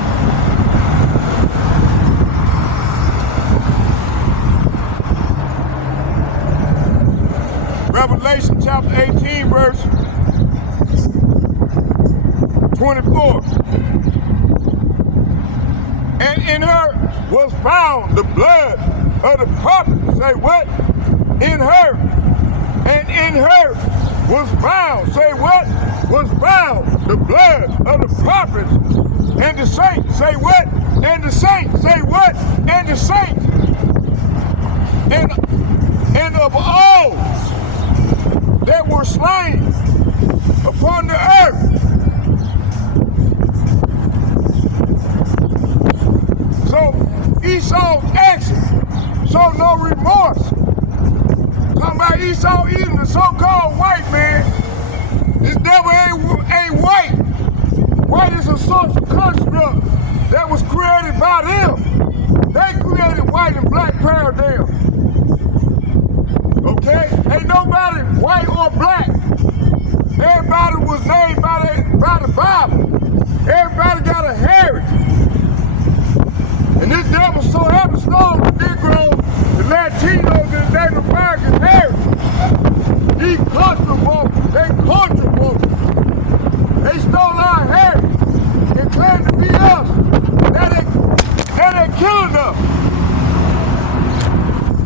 Revelation chapter 18, verse 24. And in her was found the blood of the prophets. Say what? In her. And in her was found. Say what? Was found the blood of the prophets and the saints. Say what? And the saints. Say what? And the saints. And of all that were slain upon the earth. Esau Edom, the so-called white man, this devil ain't white. White is a social construct that was created by them. They created white and black paradigm. Okay? Ain't nobody white or black. Everybody was named by the Bible. Everybody got a heritage. And this devil so heavy stole the Negroes, the Latinos, and the Native American heritage. He culture vultures. They stole our heritage and claimed to be us. Now they killing us.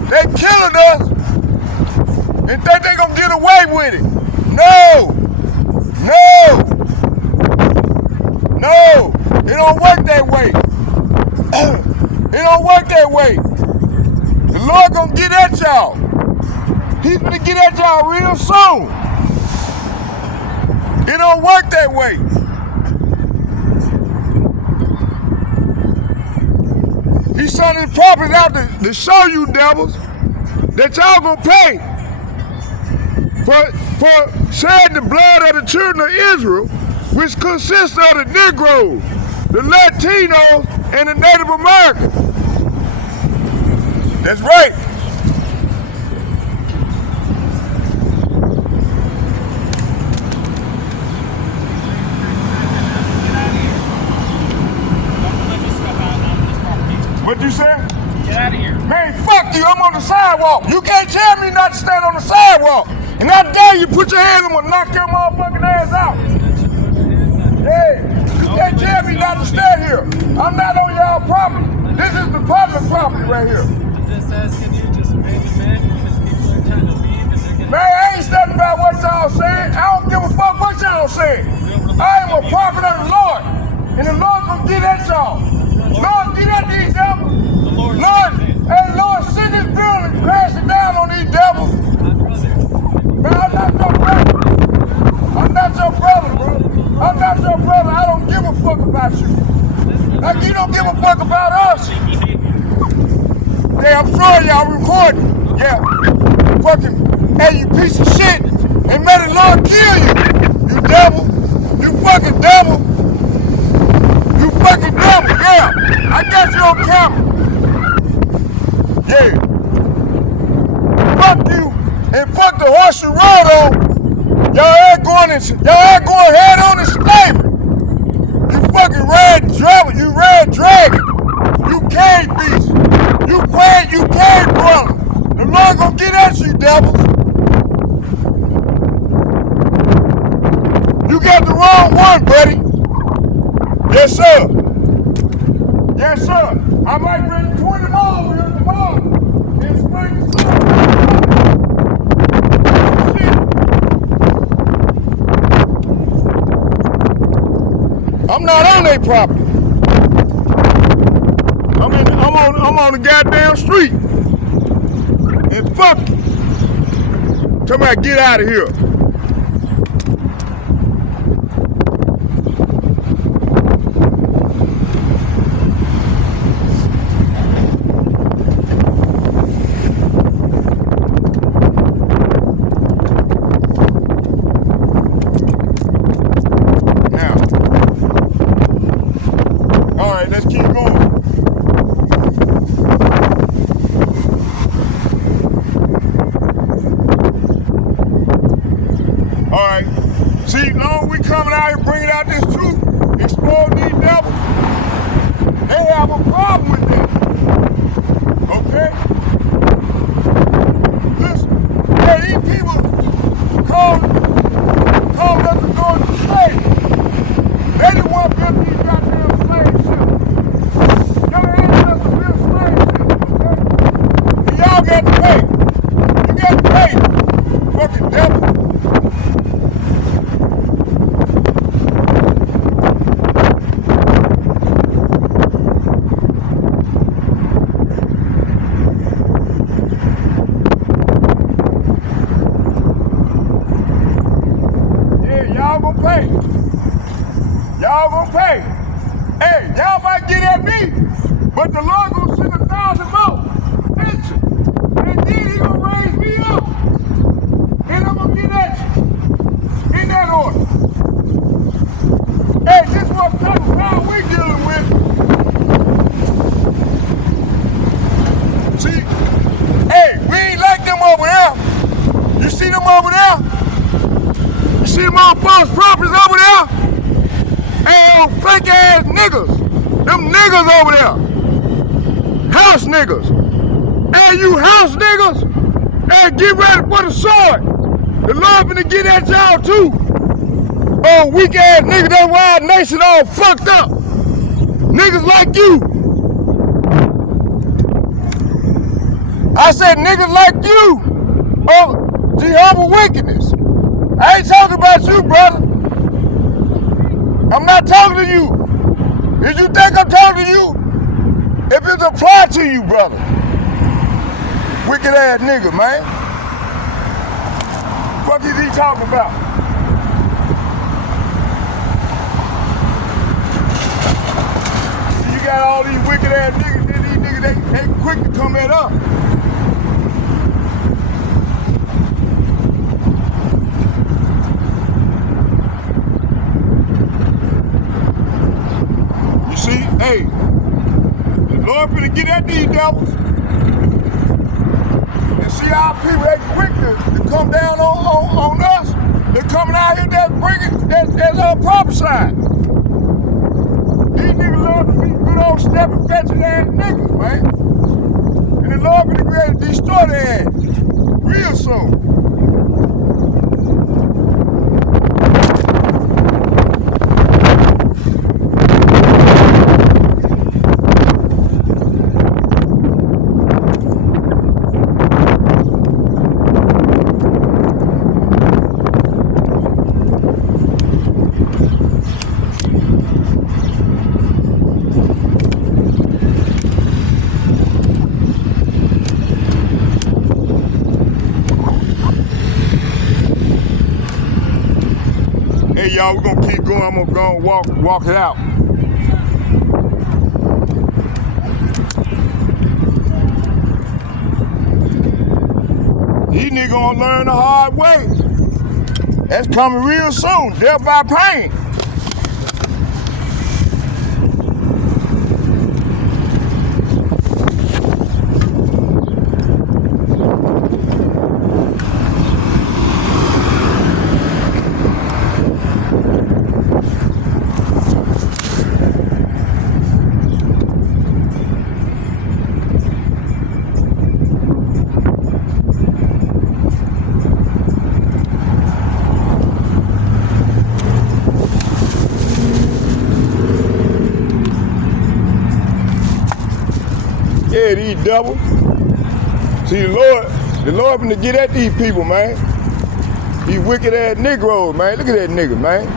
They killing us and think they gonna get away with it. No, it don't work that way. It don't work that way. The Lord gonna get at y'all. He's gonna get at y'all real soon. It don't work that way. He sent his prophets out to show you devils that y'all gonna pay for shedding the blood of the children of Israel, which consists of the Negroes, the Latinos, and the Native Americans. That's right. What'd you say? Get out of here. Man, fuck you, I'm on the sidewalk. You can't tell me not to stand on the sidewalk. And I dare you put your hands, I'm gonna knock your motherfucking ass out. Yeah, you can't tell me not to stand here. I'm not on y'all property. This is the public property right here. I'm just asking you, just maybe, man, because people are trying to leave and they're gonna... Man, I ain't studying about what y'all saying. I don't give a fuck what y'all saying. I am a prophet of the Lord. And the Lord gonna get at y'all. Lord, get at these devils. Lord, hey, Lord, send this building crashing down on these devils. Man, I'm not your brother. I'm not your brother, bro. I'm not your brother. I don't give a fuck about you. Like you don't give a fuck about us. Yeah, I'm sorry y'all recording. Yeah. Fucking, hey, you piece of shit. And may the Lord kill you. You devil. You fucking devil. You fucking devil. Yeah. I got you on camera. Yeah. Fuck you. And fuck the horse you rode on. Y'all ain't going head on in slavery. You fucking red dragon. You cave beast. You cave brother. The Lord gonna get at you, devils. You got the wrong one, buddy. Yes, sir. Yes, sir. I might bring 20 more over here tomorrow. In spring. I'm not on their property. I'm on the goddamn street. And fuck you. Come on, get out of here. Let's keep going. All right. See, long we coming out here bringing out this truth, exposing these devils, they have a problem with that. Okay? Listen, hey, these people called us to go into slavery. They didn't want to build these goddamn slave ships. Y'all ain't us to build slave ships, okay? And y'all got to pay. You got to pay. Fucking devil. Y'all gonna pay. Y'all gonna pay. Hey, y'all might get at me, but the Lord gonna send 1,000 more. And then he gonna raise me up. niggas. And you house niggas, and get ready for the sword. The Lord finna get at y'all too. Oh, weak ass niggas, that wild nation all fucked up. Niggas like you. I said niggas like you. Oh, Jehovah's wickedness. I ain't talking about you, brother. I'm not talking to you. If you think I'm talking to you, if it's applied to you, brother. Wicked ass nigga, man. What is he talking about? You got all these wicked ass niggas, then these niggas, they quick to come at us. You see, hey, the Lord finna get at these devils. And see our people, they quick to come down on us. They're coming out here that's bringing, that's prophesying. These niggas love to be good old stepping, fetching ass niggas, man. And the Lord finna get ready to destroy their ass real soon. Hey y'all, we're gonna keep going. I'm gonna go and walk it out. These niggas gonna learn the hard way. That's coming real soon, death by pain. Yeah, these devils. See, the Lord finna get at these people, man. These wicked ass Negroes, man. Look at that nigga, man.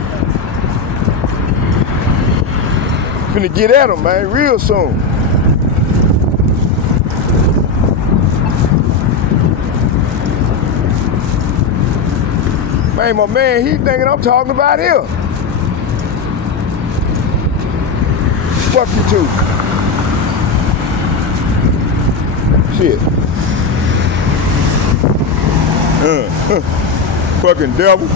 Finna get at them, man, real soon. Man, my man, he thinking I'm talking about him. Fuck you too. Shit. Fucking devil.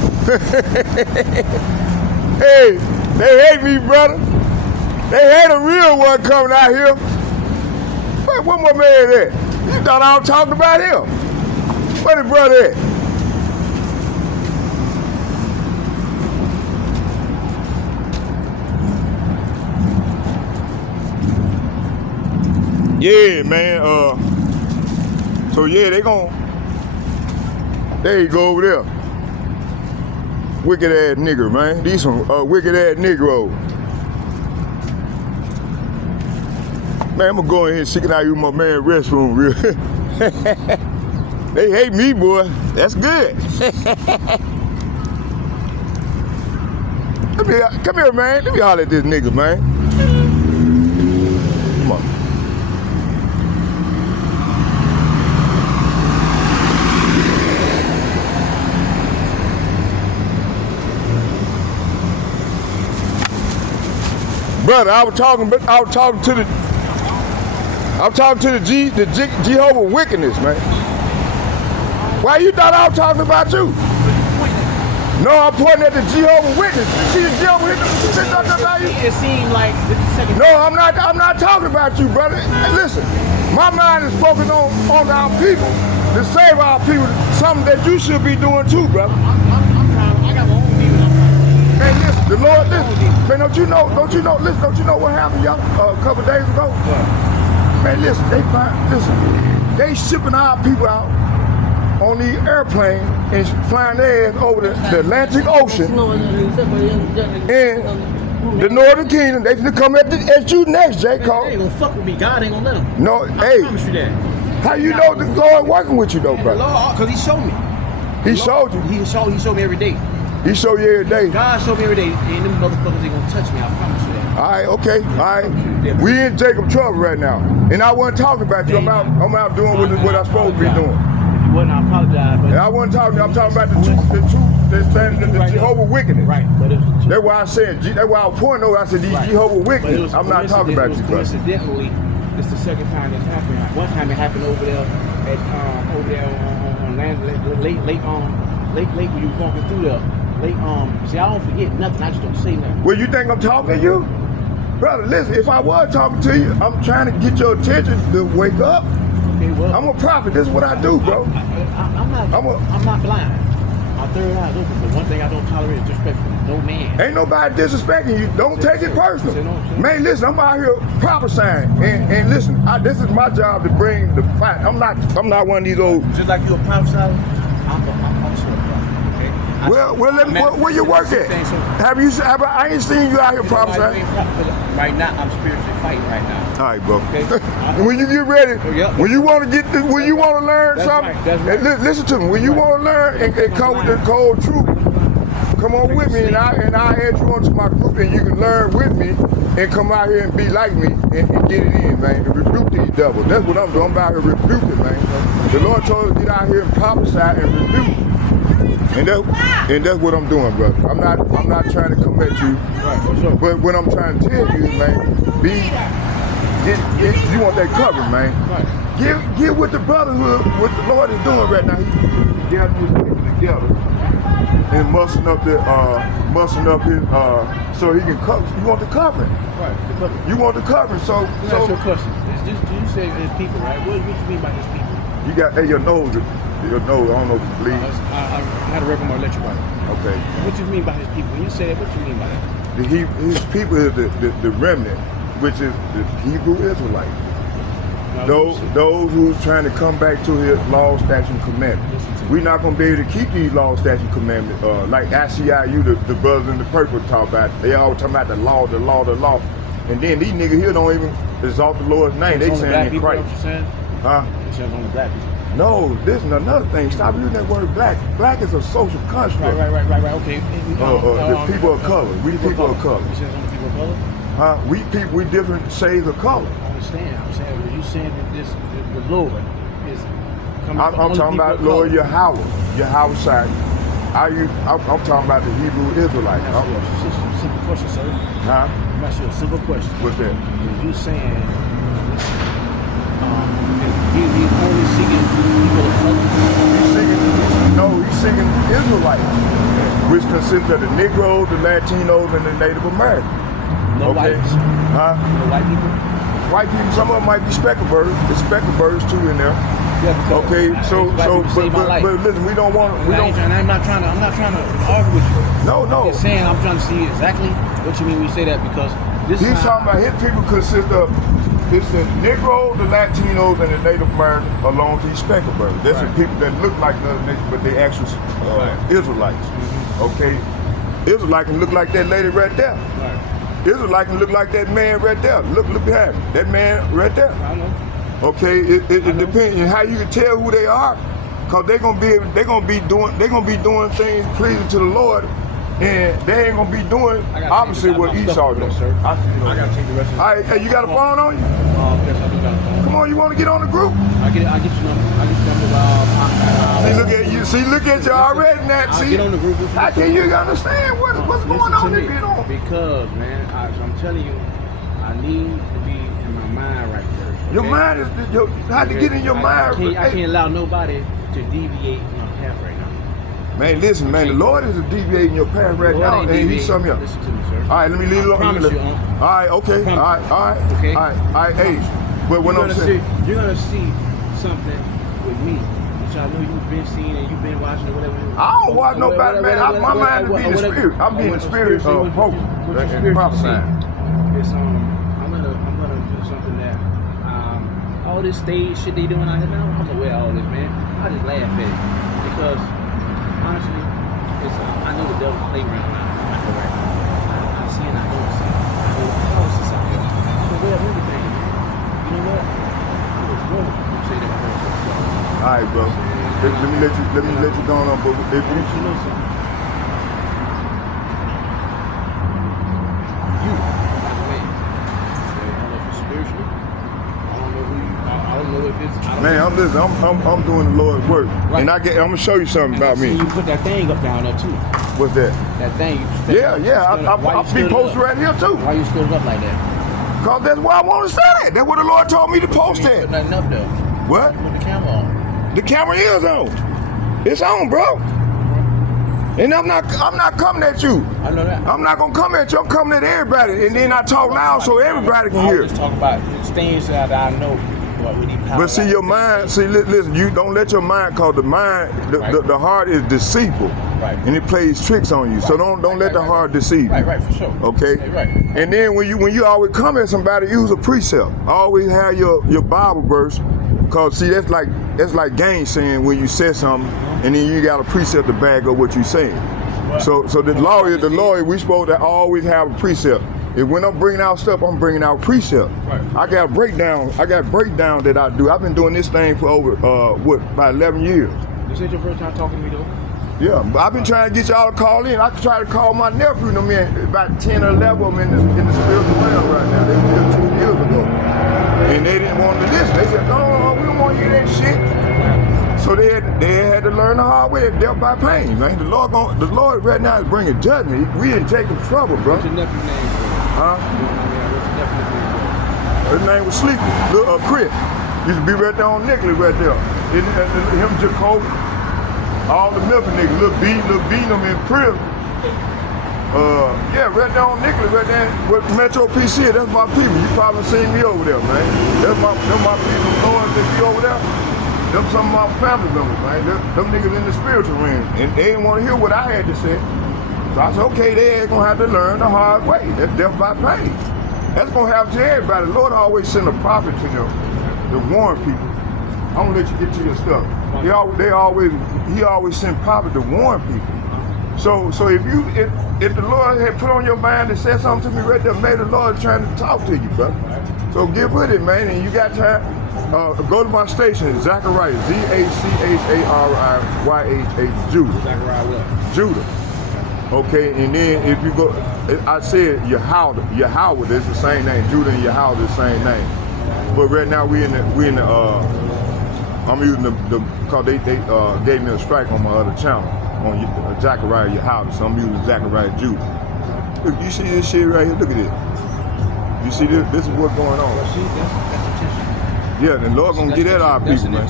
Hey, they hate me, brother. They hate a real one coming out here. Where my man at? You thought I was talking about him. Where the brother at? Yeah, man. So yeah, they gon'. There you go over there. Wicked ass nigger, man. These some wicked ass Negroes. Man, I'm gonna go in here and seek out you my man restroom real. They hate me, boy. That's good. Come here, man. Let me holler at this nigga, man. Come on. Brother, I was talking to the Jehovah's wickedness, man. Why you thought I was talking about you? No, I'm pointing at the Jehovah's Witness. You see the Jehovah's Witness talking about you? It seemed like the second. No, I'm not talking about you, brother. Hey, listen, my mind is focused on our people, to save our people, something that you should be doing too, brother. I'm trying. I got my own demon. Man, listen, the Lord, listen. Man, don't you know what happened, y'all, a couple days ago? Man, listen, they shipping our people out on these airplanes and flying their ass over the Atlantic Ocean and the Northern Kingdom. They finna come at you next, J. Cole. They ain't gonna fuck with me. God ain't gonna let them. No, I hey, promise you that. how you know the Lord working with you though, The bro? Lord, cause He showed me. He showed you. He showed me every day. He show you every day. God showed me every day, and them motherfuckers ain't gonna touch me. I promise you that. All right, okay, all right. We in Jacob trouble right now, and I wasn't talking about you. I'm out doing what I'm supposed to be doing. If you wasn't, I apologize. But And I wasn't talking. I'm talking about the Jehovah wickedness. right, but it's That's why I said. That's why I was pointing over. I said these Jehovah wickedness. I'm not talking about you, bro. Coincidentally, it's the second time that's happened. One time it happened over there on land late when you were walking through there. See, I don't forget nothing. I just don't say nothing. Well, you think I'm talking to you, brother? Listen, if I was talking to you, I'm trying to get your attention to wake up. Okay, well, I'm a prophet. This is what I do, bro. I'm not blind. My third eye is open, but one thing I don't tolerate is disrespect from no man. Ain't nobody disrespecting you. Don't take it personal. Man, listen, I'm out here prophesying. And listen, this is my job to bring the fight. I'm not one of these old. Just like you're a prophet, I'm also a prophet. Well, where you work at? I ain't seen you out here prophesying. Right now, I'm spiritually fighting right now. All right, bro. Okay. And when you get ready, when you want to learn That's something, right, that's right. and listen to me. When you want to learn and come with the cold truth, come on with me, and I'll add you onto my group, and you can learn with me, and come out here and be like me, and get it in, man, and rebuke these devils. That's what I'm doing. I'm out here rebuking, man. The Lord told us to get out here and prophesy and rebuke. And that's what I'm doing, brother. I'm not trying to come at you, Right, for sure. but what I'm trying to tell you, man, you want that cover, man. Right. Get with the brotherhood, what the Lord is doing right now. He's gathering his people together and mustering up his so he can cover. You want the covering. Right. You want the covering. So That's your question. You say his people, right? What do you mean by his people? you got your nose. I don't know if you believe. I had to work on my electric bike. Okay. What do you mean by his people? When you say that, what do you mean by that? His people is the remnant, which is the Hebrew Israelites. Now, Those who's trying to come back to his law, statute, and commandments. We're not going to be able to keep these law, statute, commandments. Like ICIU, the brothers in the purple talk about. They always talking about the law. And then these niggas here don't even exalt the Lord's name. They saying in Christ. What you saying? Huh? It says on the black people. No, this is another thing. Stop using that word black. Black is a social construct. Right. Okay. The people of color. We the people of color. You said on the people of color? Huh? We different shades of color. I understand. I'm saying, when you saying that the Lord is coming I'm from talking about Lord Yahweh side. I'm talking about the Hebrew Israelites. I'm asking you a simple question, sir. Huh? I'm asking you a simple question. What's that? When you saying he's only seeking people of color? He's seeking Israelites, which consists of the Negroes, the Latinos, and the Native Americans. No whites? Huh? No white people? White people, some of them might be speckled birds. There's speckled birds too in there. Yeah, because Okay, but listen, we don't want. I'm not trying to argue with you. No. I'm just saying, I'm trying to see exactly what you mean when you say that, because He's talking about his people consist of it's the Negroes, the Latinos, and the Native Americans along with these speckled birds. That's the people that look like another nation, but they actually Israelites. Mm-hmm. Okay, Israelite can look like that lady right there. Right. Israelite can look like that man right there. Look behind me. That man right there. I know. Okay, it depends on how you can tell who they are, cause they're gonna be doing things pleasing to the Lord, and they ain't gonna be doing opposite what Esau does. Sir. I gotta take the rest of All right, hey, you got a phone on you? Yes, I do got a phone. Come on, you want to get on the group? I get your number. See, look at you already. That see, get on the group. how can you understand what's going on in here? Because, man, I'm telling you, I need to be in my mind right first. Okay? Your mind is how to get in your mind. I can't allow nobody to deviate my path right now. Man, listen, man, the Lord is deviating your path right now, and He's something else. Listen to me, sir. All right, let me leave it alone. Promise you, All right, okay. All right. Okay. All right. Hey, but what I'm saying, you're gonna see something with me, which I know you've been seeing and you've been watching or whatever. I don't watch nobody, man. My mind is being the spirit. I'm being the spirit of hope and prophesying. It's I'm gonna do something that all this stage shit they doing out here, man, I'm aware of all this, man. I just laugh at it because honestly, I know the devil's playground now. I see and I know it's all this out here. I'm aware of everything, man. You know what? I was wrong to say that first. All right, bro. Let me let you go on, but if Don't you know something? You, by the way, I don't know if it's spiritual. I don't know who you. I don't know if it's. I don't man, know. I'm listening. I'm doing the Lord's work, Right. and I'm gonna show you something And about I see me. you put that thing up down there too. What's that? That thing. You stood Yeah, up- yeah. stood up. Why you I'll be stood it posted up? right here too. Why you stood it up like that? Cause that's why I want to say that. That's what the Lord told me to post You ain't that. put nothing up there. What? Put the camera on. The camera is on. It's on, bro. And I'm not coming at you. I know that. I'm not gonna come at you. I'm coming at everybody. And then I talk loud so everybody can hear. I was just talking about things that I know. With these But see, your mind, listen, you don't let your mind, cause the mind, the heart is deceitful. Right. And it plays tricks on you. So don't let the heart deceive you. Right, for sure. Okay? Right. And then when you always come at somebody, use a precept. Always have your Bible verse. Cause see, that's like gainsaying when you say something and then you got a precept to back up what you saying. So the lawyer, we supposed to always have a precept. If when I'm bringing out stuff, I'm bringing out precept. Right. I got breakdown that I do. I've been doing this thing for over about 11 years. This ain't your first time talking to me though. Yeah, I've been trying to get y'all to call in. I try to call my nephew, about 10 or 11 of them in the spiritual realm right now. They did 2 years ago. And they didn't want to listen. They said, no, we don't want to hear that shit. So they had to learn the hard way. Dealt by pain, man. The Lord right now is bringing judgment. We in Jacob's trouble, bro. What's your nephew's name? Huh? His name was Sleepy, Chris. Used to be right there on Nicholas right there. Him, Jacoby, all the Memphis niggas, Lil B, them in prison. Yeah, right there on Nicholas, right there with Metro PC. That's my people. You probably seen me over there, man. Them my people. Knowing that be over there. Them some of my family members, man. Them niggas in the spiritual realm, and they didn't want to hear what I had to say. So I said, okay, they gonna have to learn the hard way. That's death by pain. That's gonna happen to everybody. The Lord always send a prophet to them to warn people. I'm gonna let you get to your stuff. He always send prophet to warn people. So if the Lord had put on your mind and said something to me right there, maybe the Lord is trying to talk to you, brother. So get with it, man, and you got time. Go to my station, Zachariah, Zachariah, Judah. Zachariah what? Judah. Okay, and then if you go, I said Yahweh, it's the same name. Judah and Yahweh is the same name. But right now we in the I'm using cause they gave me a strike on my other channel on Zachariah Yahweh, so I'm using Zachariah Judah. Look, you see this shit right here? Look at this. You see this? This is what's going on. See, that's intentional. Yeah, the Lord gonna get at our people, man.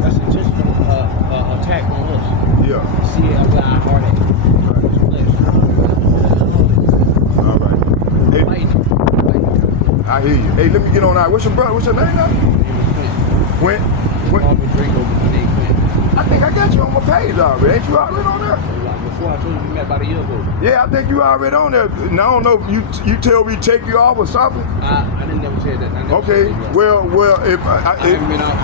That's intentional attack on us. Yeah. See it where our heart at. All right. Hey, I hear you. Hey, let me get on out. What's your brother? What's your name now? Quint. I think I got you on my page already. Ain't you already on there? Before I told you we met about a year ago. Yeah, I think you already on there. Now I don't know if you tell me to take you off or something. I didn't never say that. Okay. Well, if I haven't been out.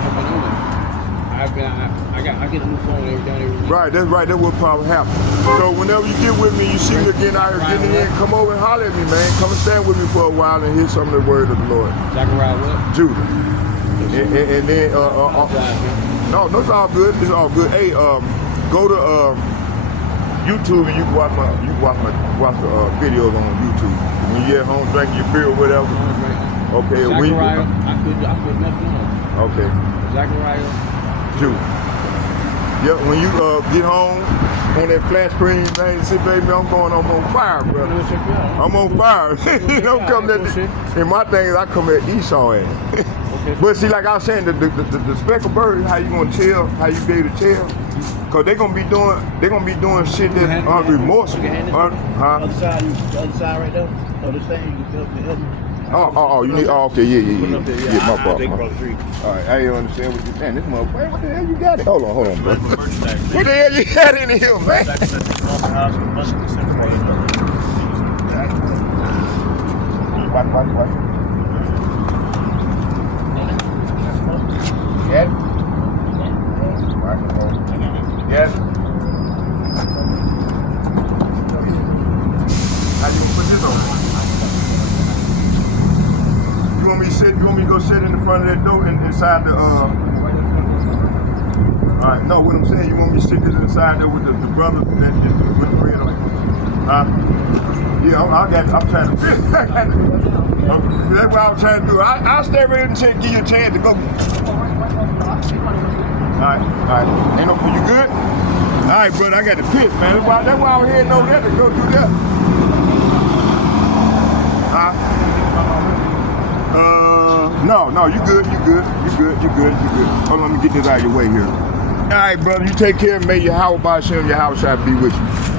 I've been on it. I get a new phone every day. Right, that's right. That's what probably happened. So whenever you get with me, you see me again out here getting in, come over and holler at me, man. Come and stand with me for a while and hear some of the word of the Lord. Zachariah what? Judah. And then no, it's all good. It's all good. Hey, go to YouTube and you can watch the videos on YouTube. When you at home drinking your beer or whatever. Okay. Zachariah, I put nothing on. Okay. Zachariah Judah. Yeah, when you get home on that flat screen, man, see, baby, I'm on fire, brother. I'm on fire. You know, and my thing is I come at Esau at it. But see, like I was saying, the speckled bird, how you gonna tell? How you be able to tell? Cause they're gonna be doing shit that's unremorseful. Other side right there. Oh, this thing you can help me help me. Oh, you need. Oh, okay, yeah. My fault. Take All across the street. right, I ain't understand what you're saying. This motherfucker, what the hell you got it? Hold on, bro. What the hell you got in here, man? You want me to go sit in the front of that door inside the all right, no, what I'm saying, you want me to sit this inside there with the brother with the bread on? Yeah, I'm trying to that's what I'm trying to do. I'll stay right here and give you a chance to go. Alright. Ain't no, you good? Alright, brother, I got to piss, man. That's why I'm heading over there to go do that. No, you good. Hold on, let me get this out of your way here. Alright, brother, you take care. May your house by Hashem, your house shall be with you.